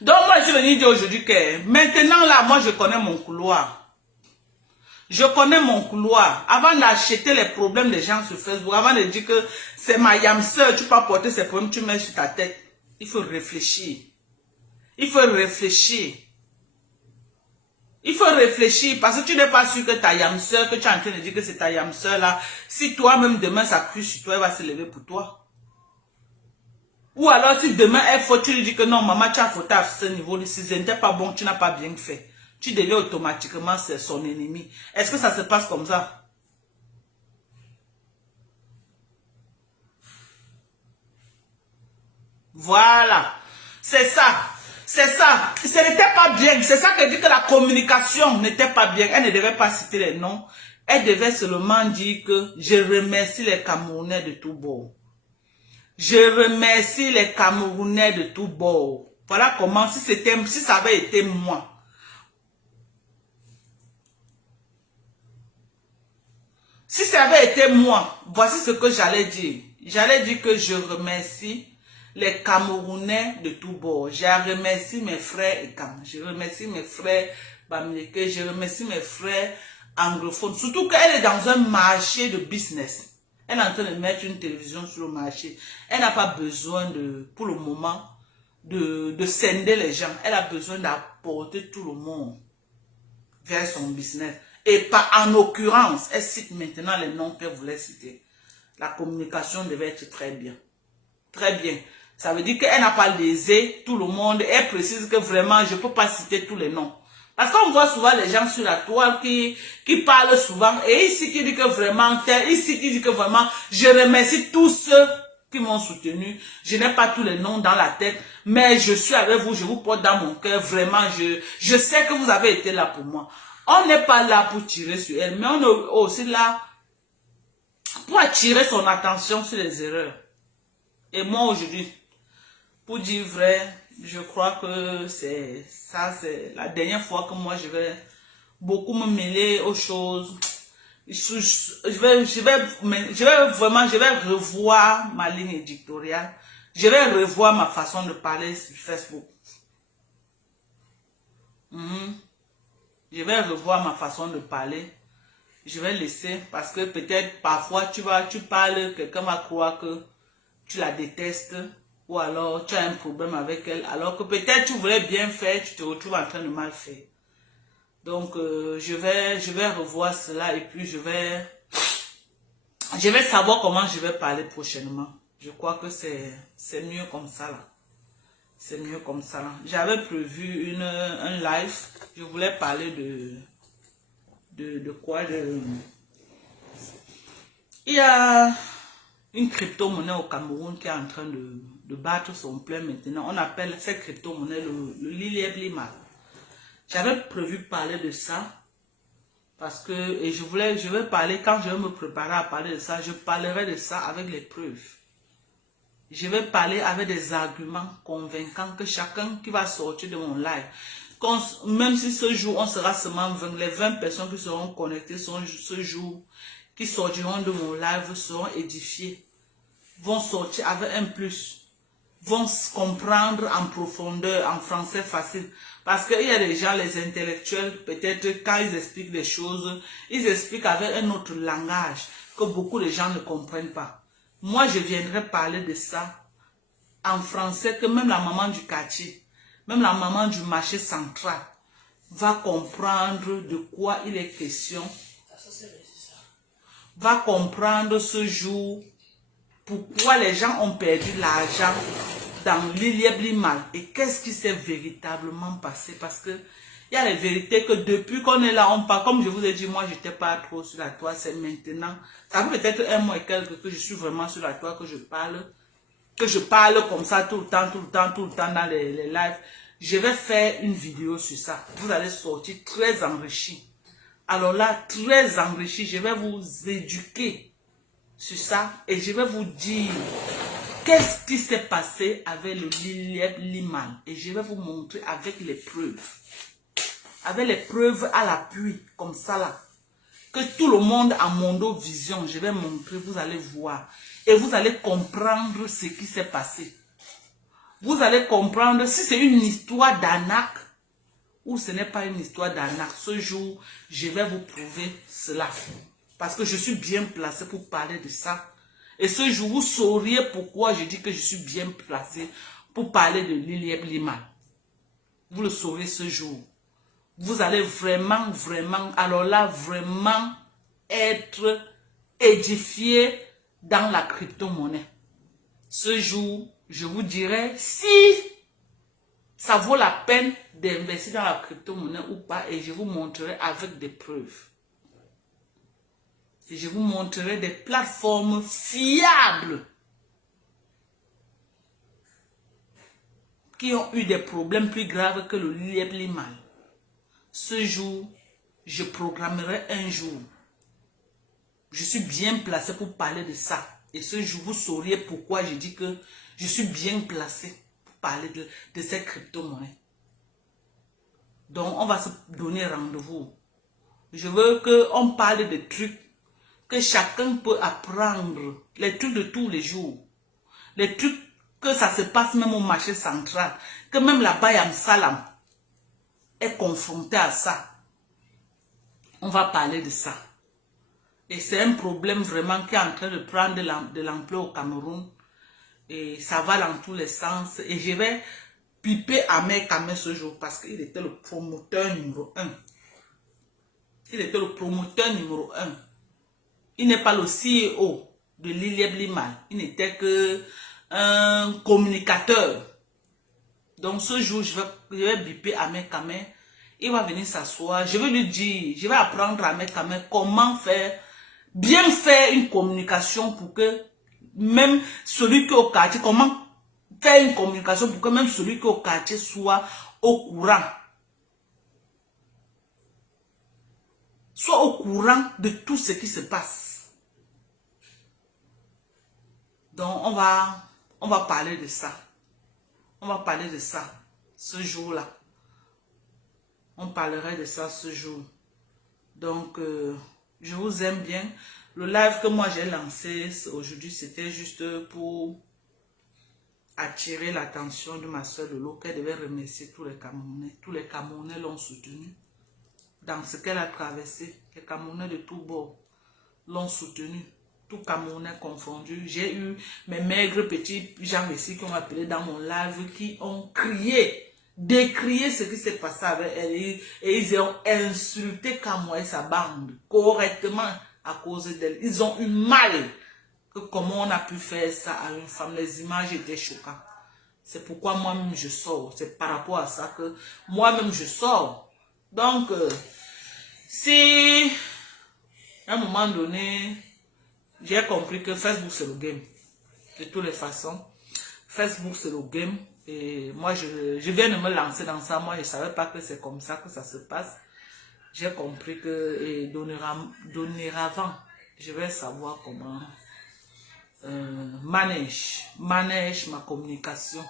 Donc moi, je suis venu dire aujourd'hui que maintenant là, moi je connais mon couloir. Je connais mon couloir. Avant d'acheter les problèmes des gens sur Facebook, avant de dire que c'est ma yamseur, tu peux apporter ces problèmes, tu mets sur ta tête. Il faut réfléchir. Il faut réfléchir. Il faut réfléchir parce que tu n'es pas sûr que ta yamseur, que tu es en train de dire que c'est ta yamseur là, si toi-même demain ça cuit sur toi, elle va se lever pour toi. Ou alors si demain elle faut, tu lui dis que non, maman, tu as fauté à ce niveau, si ce n'était pas bon, tu n'as pas bien fait. Tu deviens automatiquement son ennemi. Est-ce que ça se passe comme ça? Voilà. C'est ça. C'est ça. Ce n'était pas bien. C'est ça que dit que la communication n'était pas bien. Elle ne devait pas citer les noms. Elle devait seulement dire que je remercie les Camerounais de tout bord. Je remercie les Camerounais de tout bord. Voilà comment, si ça avait été moi. Si ça avait été moi, voici ce que j'allais dire. J'allais dire que je remercie les Camerounais de tout bord. Je remercie mes frères Ekam. Je remercie mes frères Bamileke. Je remercie mes frères anglophones. Surtout qu'elle est dans un marché de business. Elle est en train de mettre une télévision sur le marché. Elle n'a pas besoin de, pour le moment, de scinder les gens. Elle a besoin d'apporter tout le monde vers son business. Et pas en occurrence, elle cite maintenant les noms qu'elle voulait citer. La communication devait être très bien. Très bien. Ça veut dire qu'elle n'a pas lésé tout le monde. Elle précise que vraiment, je ne peux pas citer tous les noms. Parce qu'on voit souvent les gens sur la toile qui parlent souvent. Et ici, qui dit que vraiment, ici, qui dit que vraiment, je remercie tous ceux qui m'ont soutenu. Je n'ai pas tous les noms dans la tête. Mais je suis avec vous, je vous porte dans mon cœur. Vraiment, je sais que vous avez été là pour moi. On n'est pas là pour tirer sur elle, mais on est aussi là pour attirer son attention sur les erreurs. Et moi aujourd'hui, pour dire vrai, je crois que c'est la dernière fois que moi je vais beaucoup me mêler aux choses. Je vais revoir ma ligne éditoriale. Je vais revoir ma façon de parler sur Facebook. Je vais revoir ma façon de parler. Je vais laisser parce que peut-être parfois tu parles, quelqu'un va croire que tu la détestes ou alors tu as un problème avec elle alors que peut-être tu voulais bien faire, tu te retrouves en train de mal faire. Donc je vais revoir cela et puis je vais savoir comment je vais parler prochainement. Je crois que c'est mieux comme ça là. C'est mieux comme ça. J'avais prévu un live. Je voulais parler de quoi? Il y a une crypto-monnaie au Cameroun qui est en train de battre son plein maintenant. On appelle cette crypto-monnaie le Lilièvre. J'avais prévu parler de ça. Parce que, et je vais parler, quand je vais me préparer à parler de ça, je parlerai de ça avec les preuves. Je vais parler avec des arguments convaincants que chacun qui va sortir de mon live, même si ce jour on sera seulement 20, les 20 personnes qui seront connectées ce jour, qui sortiront de mon live seront édifiées, vont sortir avec un plus, vont comprendre en profondeur, en français facile. Parce qu'il y a des gens, les intellectuels, peut-être quand ils expliquent des choses, ils expliquent avec un autre langage que beaucoup de gens ne comprennent pas. Moi, je viendrai parler de ça en français, que même la maman du quartier, même la maman du marché central va comprendre de quoi il est question, va comprendre ce jour pourquoi les gens ont perdu l'argent dans l'Ilieb Limal et qu'est-ce qui s'est véritablement passé. Parce que il y a les vérités que depuis qu'on est là, on parle. Comme je vous ai dit, moi, je n'étais pas trop sur la toile. C'est maintenant. Ça fait peut-être un mois et quelques que je suis vraiment sur la toile, que je parle comme ça tout le temps dans les lives. Je vais faire une vidéo sur ça. Vous allez sortir très enrichi. Alors là, très enrichi, je vais vous éduquer sur ça et je vais vous dire qu'est-ce qui s'est passé avec le Ilieb Limal. Et je vais vous montrer avec les preuves. Avec les preuves à l'appui, comme ça là. Que tout le monde a Mondo Vision, je vais montrer, vous allez voir. Et vous allez comprendre ce qui s'est passé. Vous allez comprendre si c'est une histoire d'arnaque ou ce n'est pas une histoire d'arnaque. Ce jour, je vais vous prouver cela. Parce que je suis bien placé pour parler de ça. Et ce jour, vous sauriez pourquoi je dis que je suis bien placé pour parler de l'Ilieb Limal. Vous le saurez ce jour. Vous allez vraiment, alors là, vraiment être édifié dans la crypto-monnaie. Ce jour, je vous dirai si ça vaut la peine d'investir dans la crypto-monnaie ou pas et je vous montrerai avec des preuves. Et je vous montrerai des plateformes fiables qui ont eu des problèmes plus graves que le Ilieb Limal. Ce jour, je programmerai un jour. Je suis bien placé pour parler de ça. Et ce jour, vous sauriez pourquoi je dis que je suis bien placé pour parler de ces crypto-monnaies. Donc, on va se donner rendez-vous. Je veux qu'on parle de trucs que chacun peut apprendre. Les trucs de tous les jours. Les trucs que ça se passe même au marché central. Que même la Bayam Salam est confronté à ça. On va parler de ça. Et c'est un problème vraiment qui est en train de prendre de l'ampleur au Cameroun. Et ça va dans tous les sens. Et je vais piper Ahmed Kamé ce jour parce qu'il était le promoteur numéro 1. Il était le promoteur numéro 1. Il n'est pas le CEO de l'Ilieb Limal. Il n'était que un communicateur. Donc ce jour, je vais biper Ahmed Kamé. Il va venir s'asseoir. Je vais lui dire, je vais apprendre à Ahmed Kamé comment bien faire une communication pour que même celui qui est au quartier, comment faire une communication pour que même celui qui est au quartier soit au courant. Soit au courant de tout ce qui se passe. Donc on va parler de ça. On va parler de ça ce jour-là. On parlerait de ça ce jour. Donc, je vous aime bien. Le live que moi j'ai lancé aujourd'hui, c'était juste pour attirer l'attention de ma soeur Lolo, qu'elle devait remercier tous les Camerounais. Tous les Camerounais l'ont soutenue dans ce qu'elle a traversé. Les Camerounais de tous bords l'ont soutenue. Tout Camerounais confondu. J'ai eu mes maigres petits gens ici qui ont appelé dans mon live, qui ont crié, décrié ce qui s'est passé avec elle. Et ils ont insulté Kamwa et sa bande correctement à cause d'elle. Ils ont eu mal. Que comment on a pu faire ça à une femme. Les images étaient choquantes. C'est pourquoi moi-même je sors. C'est par rapport à ça que moi-même je sors. Donc, si à un moment donné, j'ai compris que Facebook c'est le game. De toutes les façons, Facebook c'est le game. Et moi, je viens de me lancer dans ça. Moi, je ne savais pas que c'est comme ça que ça se passe. J'ai compris que et dorénavant, je vais savoir comment manage ma communication.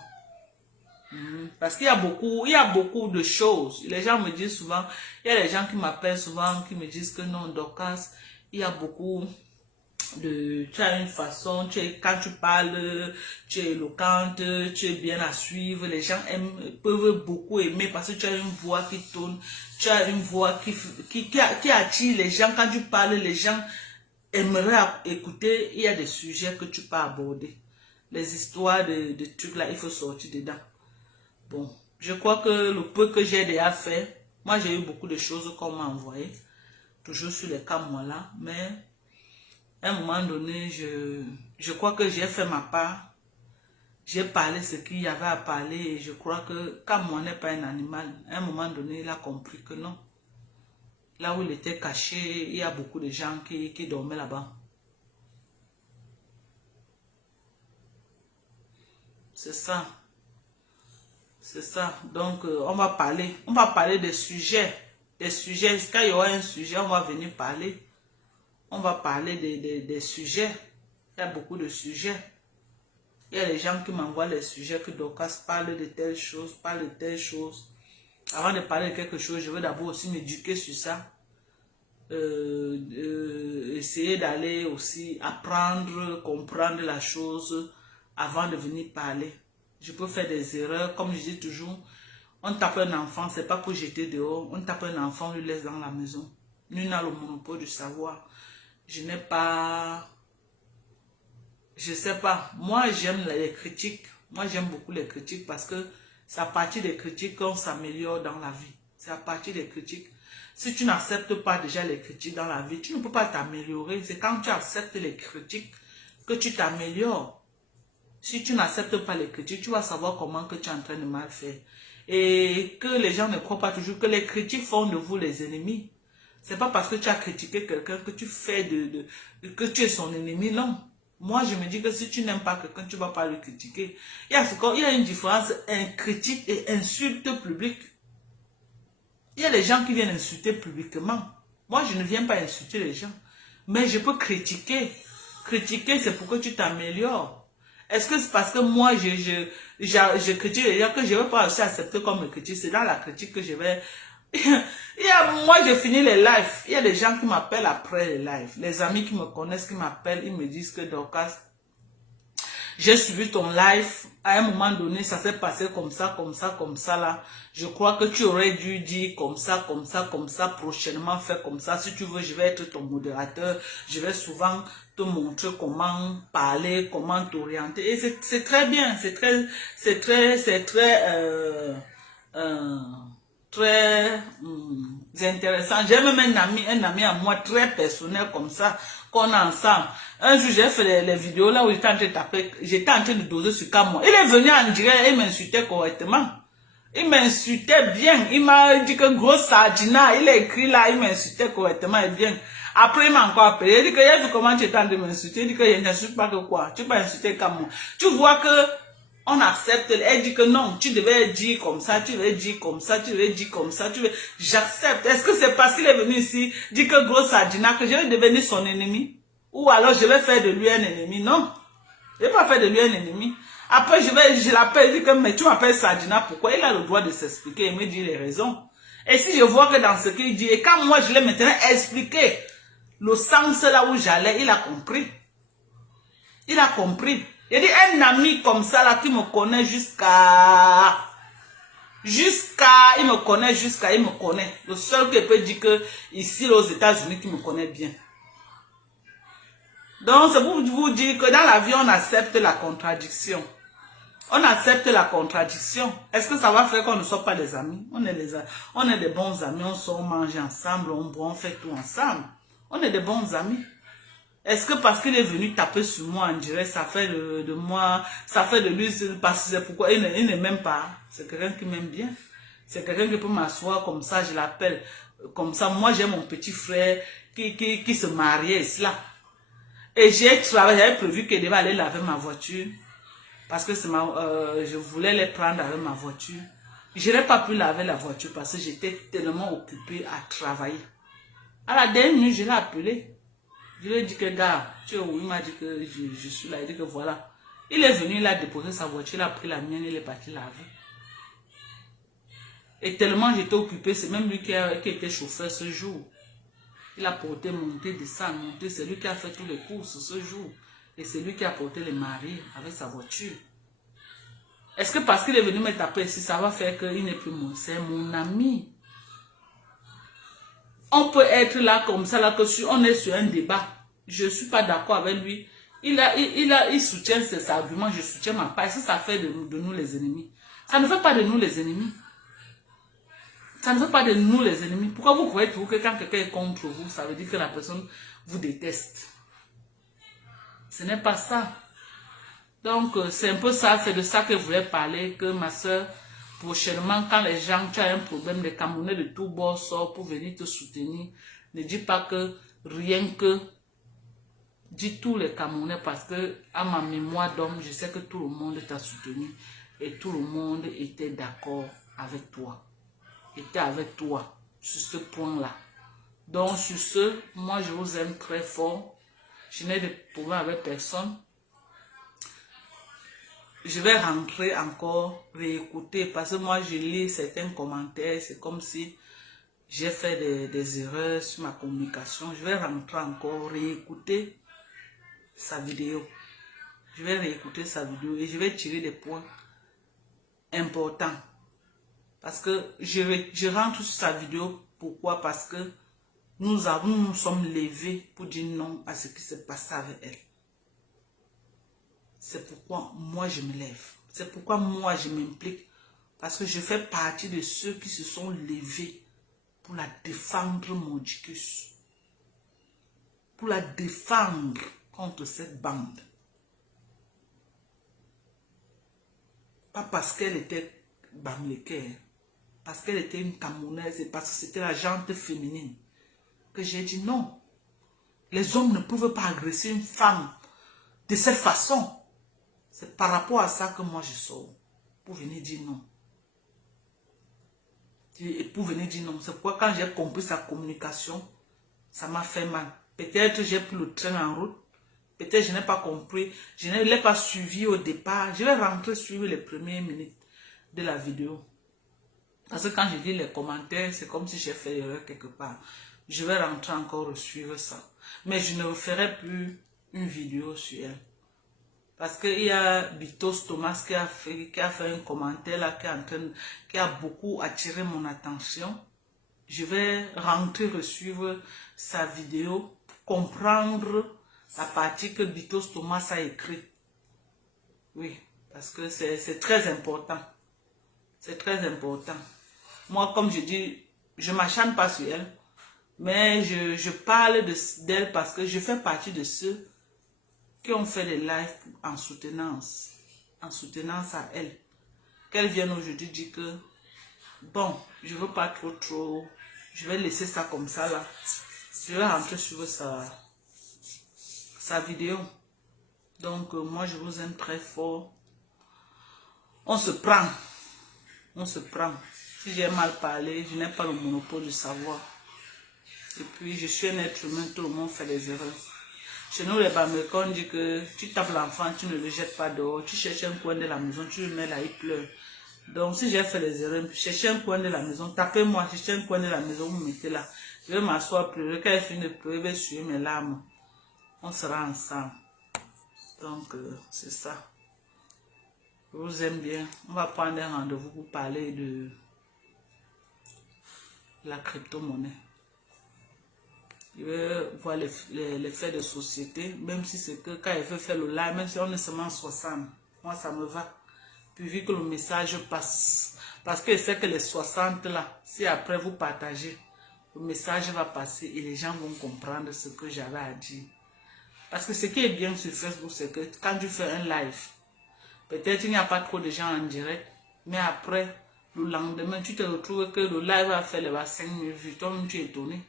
Parce qu'il y a beaucoup de choses. Les gens me disent souvent, il y a des gens qui m'appellent souvent, qui me disent que non, Dorcas, il y a beaucoup tu as une façon, quand tu parles, tu es éloquente, tu es bien à suivre, les gens peuvent beaucoup aimer parce que tu as une voix qui tourne, tu as une voix qui attire les gens, quand tu parles, les gens aimerais écouter, il y a des sujets que tu peux aborder. Les histoires de trucs là, il faut sortir dedans. Bon, je crois que le peu que j'ai déjà fait, moi j'ai eu beaucoup de choses qu'on m'a envoyé, toujours sur les cas moi là, mais à un moment donné, je crois que j'ai fait ma part. J'ai parlé ce qu'il y avait à parler et je crois que quand moi n'est pas un animal, à un moment donné, il a compris que non. Là où il était caché, il y a beaucoup de gens qui dormaient là-bas. C'est ça. C'est ça. Donc, on va parler des sujets. Des sujets. Quand il y aura un sujet, on va venir parler. On va parler des sujets. Il y a beaucoup de sujets. Il y a des gens qui m'envoient les sujets que Dorcas parle de telle chose, parle de telle chose. Avant de parler de quelque chose, je veux d'abord aussi m'éduquer sur ça. Essayer d'aller aussi apprendre, comprendre la chose avant de venir parler. Je peux faire des erreurs, comme je dis toujours, on tape un enfant, c'est pas pour jeter dehors, on tape un enfant, on le laisse dans la maison. Nul n'a le monopole du savoir. Je n'ai pas... Je sais pas, moi j'aime les critiques, moi j'aime beaucoup les critiques parce que c'est à partir des critiques qu'on s'améliore dans la vie. C'est à partir des critiques. Si tu n'acceptes pas déjà les critiques dans la vie, tu ne peux pas t'améliorer. C'est quand tu acceptes les critiques que tu t'améliores. Si tu n'acceptes pas les critiques, tu vas savoir comment que tu es en train de mal faire. Et que les gens ne croient pas toujours que les critiques font de vous les ennemis. C'est pas parce que tu as critiqué quelqu'un que tu fais que tu es son ennemi, non. Moi, je me dis que si tu n'aimes pas quelqu'un, tu ne vas pas le critiquer. Il y a une différence entre critique et insulte publique. Il y a des gens qui viennent insulter publiquement. Moi, je ne viens pas insulter les gens. Mais je peux critiquer. Critiquer, c'est pour que tu t'améliores. Est-ce que c'est parce que moi, je critique les gens que je ne vais pas aussi accepter comme me critique? C'est dans la critique que je vais... Moi, je finis les lives. Il y a des gens qui m'appellent après les lives. Les amis qui me connaissent, qui m'appellent, ils me disent que Dorcas, j'ai suivi ton live. À un moment donné, ça s'est passé comme ça, comme ça, comme ça là. Je crois que tu aurais dû dire comme ça, comme ça, comme ça, prochainement faire comme ça. Si tu veux, je vais être ton modérateur. Je vais souvent te montrer comment parler, comment t'orienter. Et c'est très bien, c'est très intéressant. J'ai même un ami à moi très personnel comme ça, qu'on a ensemble. Un jour, j'ai fait les vidéos là où j'étais en train de taper, j'étais en train de doser sur Camon. Il est venu en direct et il m'insultait correctement. Il m'insultait bien. Il m'a dit que gros sardina, il a écrit là, il m'insultait correctement et bien. Après, il m'a encore appelé. Il dit que il a vu comment tu es en train de m'insulter. Il dit que je n'insulte pas que quoi. Tu peux insulter Camon. Tu vois que on accepte, elle dit que non, tu devais dire comme ça, tu devais dire comme ça, tu devais dire comme ça, j'accepte. Est-ce que c'est parce qu'il est venu ici, dit que gros Sardina, que je vais devenir son ennemi? Ou alors je vais faire de lui un ennemi? Non, je ne vais pas faire de lui un ennemi. Après, je l'appelle, il dit que, mais tu m'appelles Sardina, pourquoi? Il a le droit de s'expliquer et me dire les raisons. Et si je vois que dans ce qu'il dit, et quand moi je l'ai maintenant expliqué, le sens là où j'allais, il a compris. Il a compris. Il dit un ami comme ça là qui me connaît il me connaît. Le seul qui peut dire que ici aux États-Unis qui me connaît bien. Donc c'est pour vous dire que dans la vie on accepte la contradiction. On accepte la contradiction. Est-ce que ça va faire qu'on ne soit pas des amis? On est des bons amis, on sort manger ensemble, on boit, on fait tout ensemble. On est des bons amis. Est-ce que parce qu'il est venu taper sur moi en direct, ça fait de moi, ça fait de lui, parce que c'est pourquoi il ne m'aime pas. C'est quelqu'un qui m'aime bien. C'est quelqu'un qui peut m'asseoir comme ça, je l'appelle comme ça. Moi, j'ai mon petit frère qui se mariait là. Et j'ai travaillé, j'avais prévu qu'il devait aller laver ma voiture. Parce que je voulais les prendre avec ma voiture. Je n'ai pas pu laver la voiture parce que j'étais tellement occupée à travailler. À la dernière minute, je l'ai appelé. Je lui ai dit que, gars, tu es où? Il m'a dit que je suis là. Il dit que voilà. Il est venu, il a déposé sa voiture, il a pris la mienne, il est parti laver. Et tellement j'étais occupé, c'est même lui qui était chauffeur ce jour. Il a porté, monté, descendre, monté. C'est lui qui a fait tous les courses ce jour. Et c'est lui qui a porté les maris avec sa voiture. Est-ce que parce qu'il est venu me taper ici, ça va faire qu'il n'est plus mon... C'est mon ami. On peut être là comme ça, là, que on est sur un débat. je ne suis pas d'accord avec lui. Il soutient ses arguments, je soutiens ma part. Ça fait de nous les ennemis. Ça ne fait pas de nous les ennemis. Ça ne veut pas de nous les ennemis. Pourquoi vous pouvez trouver que quand quelqu'un est contre vous, ça veut dire que la personne vous déteste? Ce n'est pas ça. Donc, c'est un peu ça, c'est de ça que je voulais parler, que ma soeur, prochainement, quand les gens, tu as un problème, les Camerounais de tout bord sortent pour venir te soutenir. Ne dis pas que rien que, dis tous les Camerounais, parce que à ma mémoire d'homme, je sais que tout le monde t'a soutenu et tout le monde était d'accord avec toi. Était avec toi sur ce point-là. Donc, sur ce, moi, je vous aime très fort. Je n'ai de problème avec personne. Je vais rentrer encore, réécouter, parce que moi, je lis certains commentaires. C'est comme si j'ai fait des erreurs sur ma communication. Je vais rentrer encore, réécouter sa vidéo. Je vais réécouter sa vidéo et je vais tirer des points importants. Parce que je rentre sur sa vidéo. Pourquoi? Parce que nous sommes levés pour dire non à ce qui s'est passé avec elle. C'est pourquoi moi je me lève. C'est pourquoi moi je m'implique. Parce que je fais partie de ceux qui se sont levés pour la défendre, Mordicus. Pour la défendre contre cette bande. Pas parce qu'elle était bamlékère. Parce qu'elle était une Camerounaise et parce que c'était la gente féminine. Que j'ai dit non. Les hommes ne peuvent pas agresser une femme de cette façon. C'est par rapport à ça que moi je sors. Pour venir dire non. Et pour venir dire non. C'est pourquoi quand j'ai compris sa communication, ça m'a fait mal. Peut-être j'ai pris le train en route. Peut-être je n'ai pas compris. Je ne l'ai pas suivi au départ. Je vais rentrer suivre les premières minutes de la vidéo. Parce que quand je lis les commentaires, c'est comme si j'ai fait l'erreur quelque part. Je vais rentrer encore suivre ça. Mais je ne referai plus une vidéo sur elle. Parce qu'il y a Bitos Thomas qui a fait un commentaire là, qui a beaucoup attiré mon attention. Je vais rentrer suivre sa vidéo pour comprendre la partie que Bitos Thomas a écrit. Oui, parce que c'est très important. C'est très important. Moi, comme je dis, je ne m'acharne pas sur elle. Mais je parle d'elle parce que je fais partie de ceux qui ont fait des lives en soutenance à elle. Qu'elle vienne aujourd'hui dire que, bon, je ne veux pas trop, je vais laisser ça comme ça là. Je vais rentrer sur sa vidéo. Donc, moi, je vous aime très fort. On se prend. On se prend. Si j'ai mal parlé, je n'ai pas le monopole du savoir. Et puis, je suis un être humain, tout le monde fait des erreurs. Chez nous, les Bamilekons, on dit que tu tapes l'enfant, tu ne le jettes pas dehors. Tu cherches un coin de la maison, tu le mets là, il pleure. Donc, si j'ai fait des erreurs, cherchez un coin de la maison, tapez-moi, cherchez un coin de la maison, vous me mettez là. Je vais m'asseoir, pleurer. Quand elle finit de pleurer, je vais suivre mes larmes. On sera ensemble. Donc, c'est ça. Je vous aime bien. On va prendre un rendez-vous pour parler de la crypto-monnaie. Je vais voir les faits de société, même si c'est que quand elle veut faire le live, même si on est seulement 60, moi ça me va. Puis vu que le message passe, parce que je sais que les 60 là, si après vous partagez, le message va passer et les gens vont comprendre ce que j'avais à dire. Parce que ce qui est bien sur Facebook, c'est que quand tu fais un live, peut-être il n'y a pas trop de gens en direct, mais après, le lendemain, tu te retrouves que le live a fait les 5000 vues, toi-même tu es étonné.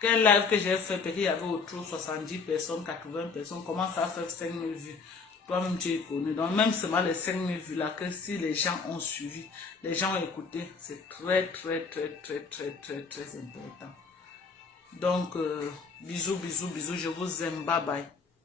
Quel live que j'ai fait, peut-être il y avait autour de 70 personnes, 80 personnes, comment ça fait 5000 vues? Toi-même tu es connu. Donc même seulement les 5000 vues là, que si les gens ont suivi, les gens ont écouté, c'est très important. Donc bisous, je vous aime, bye bye.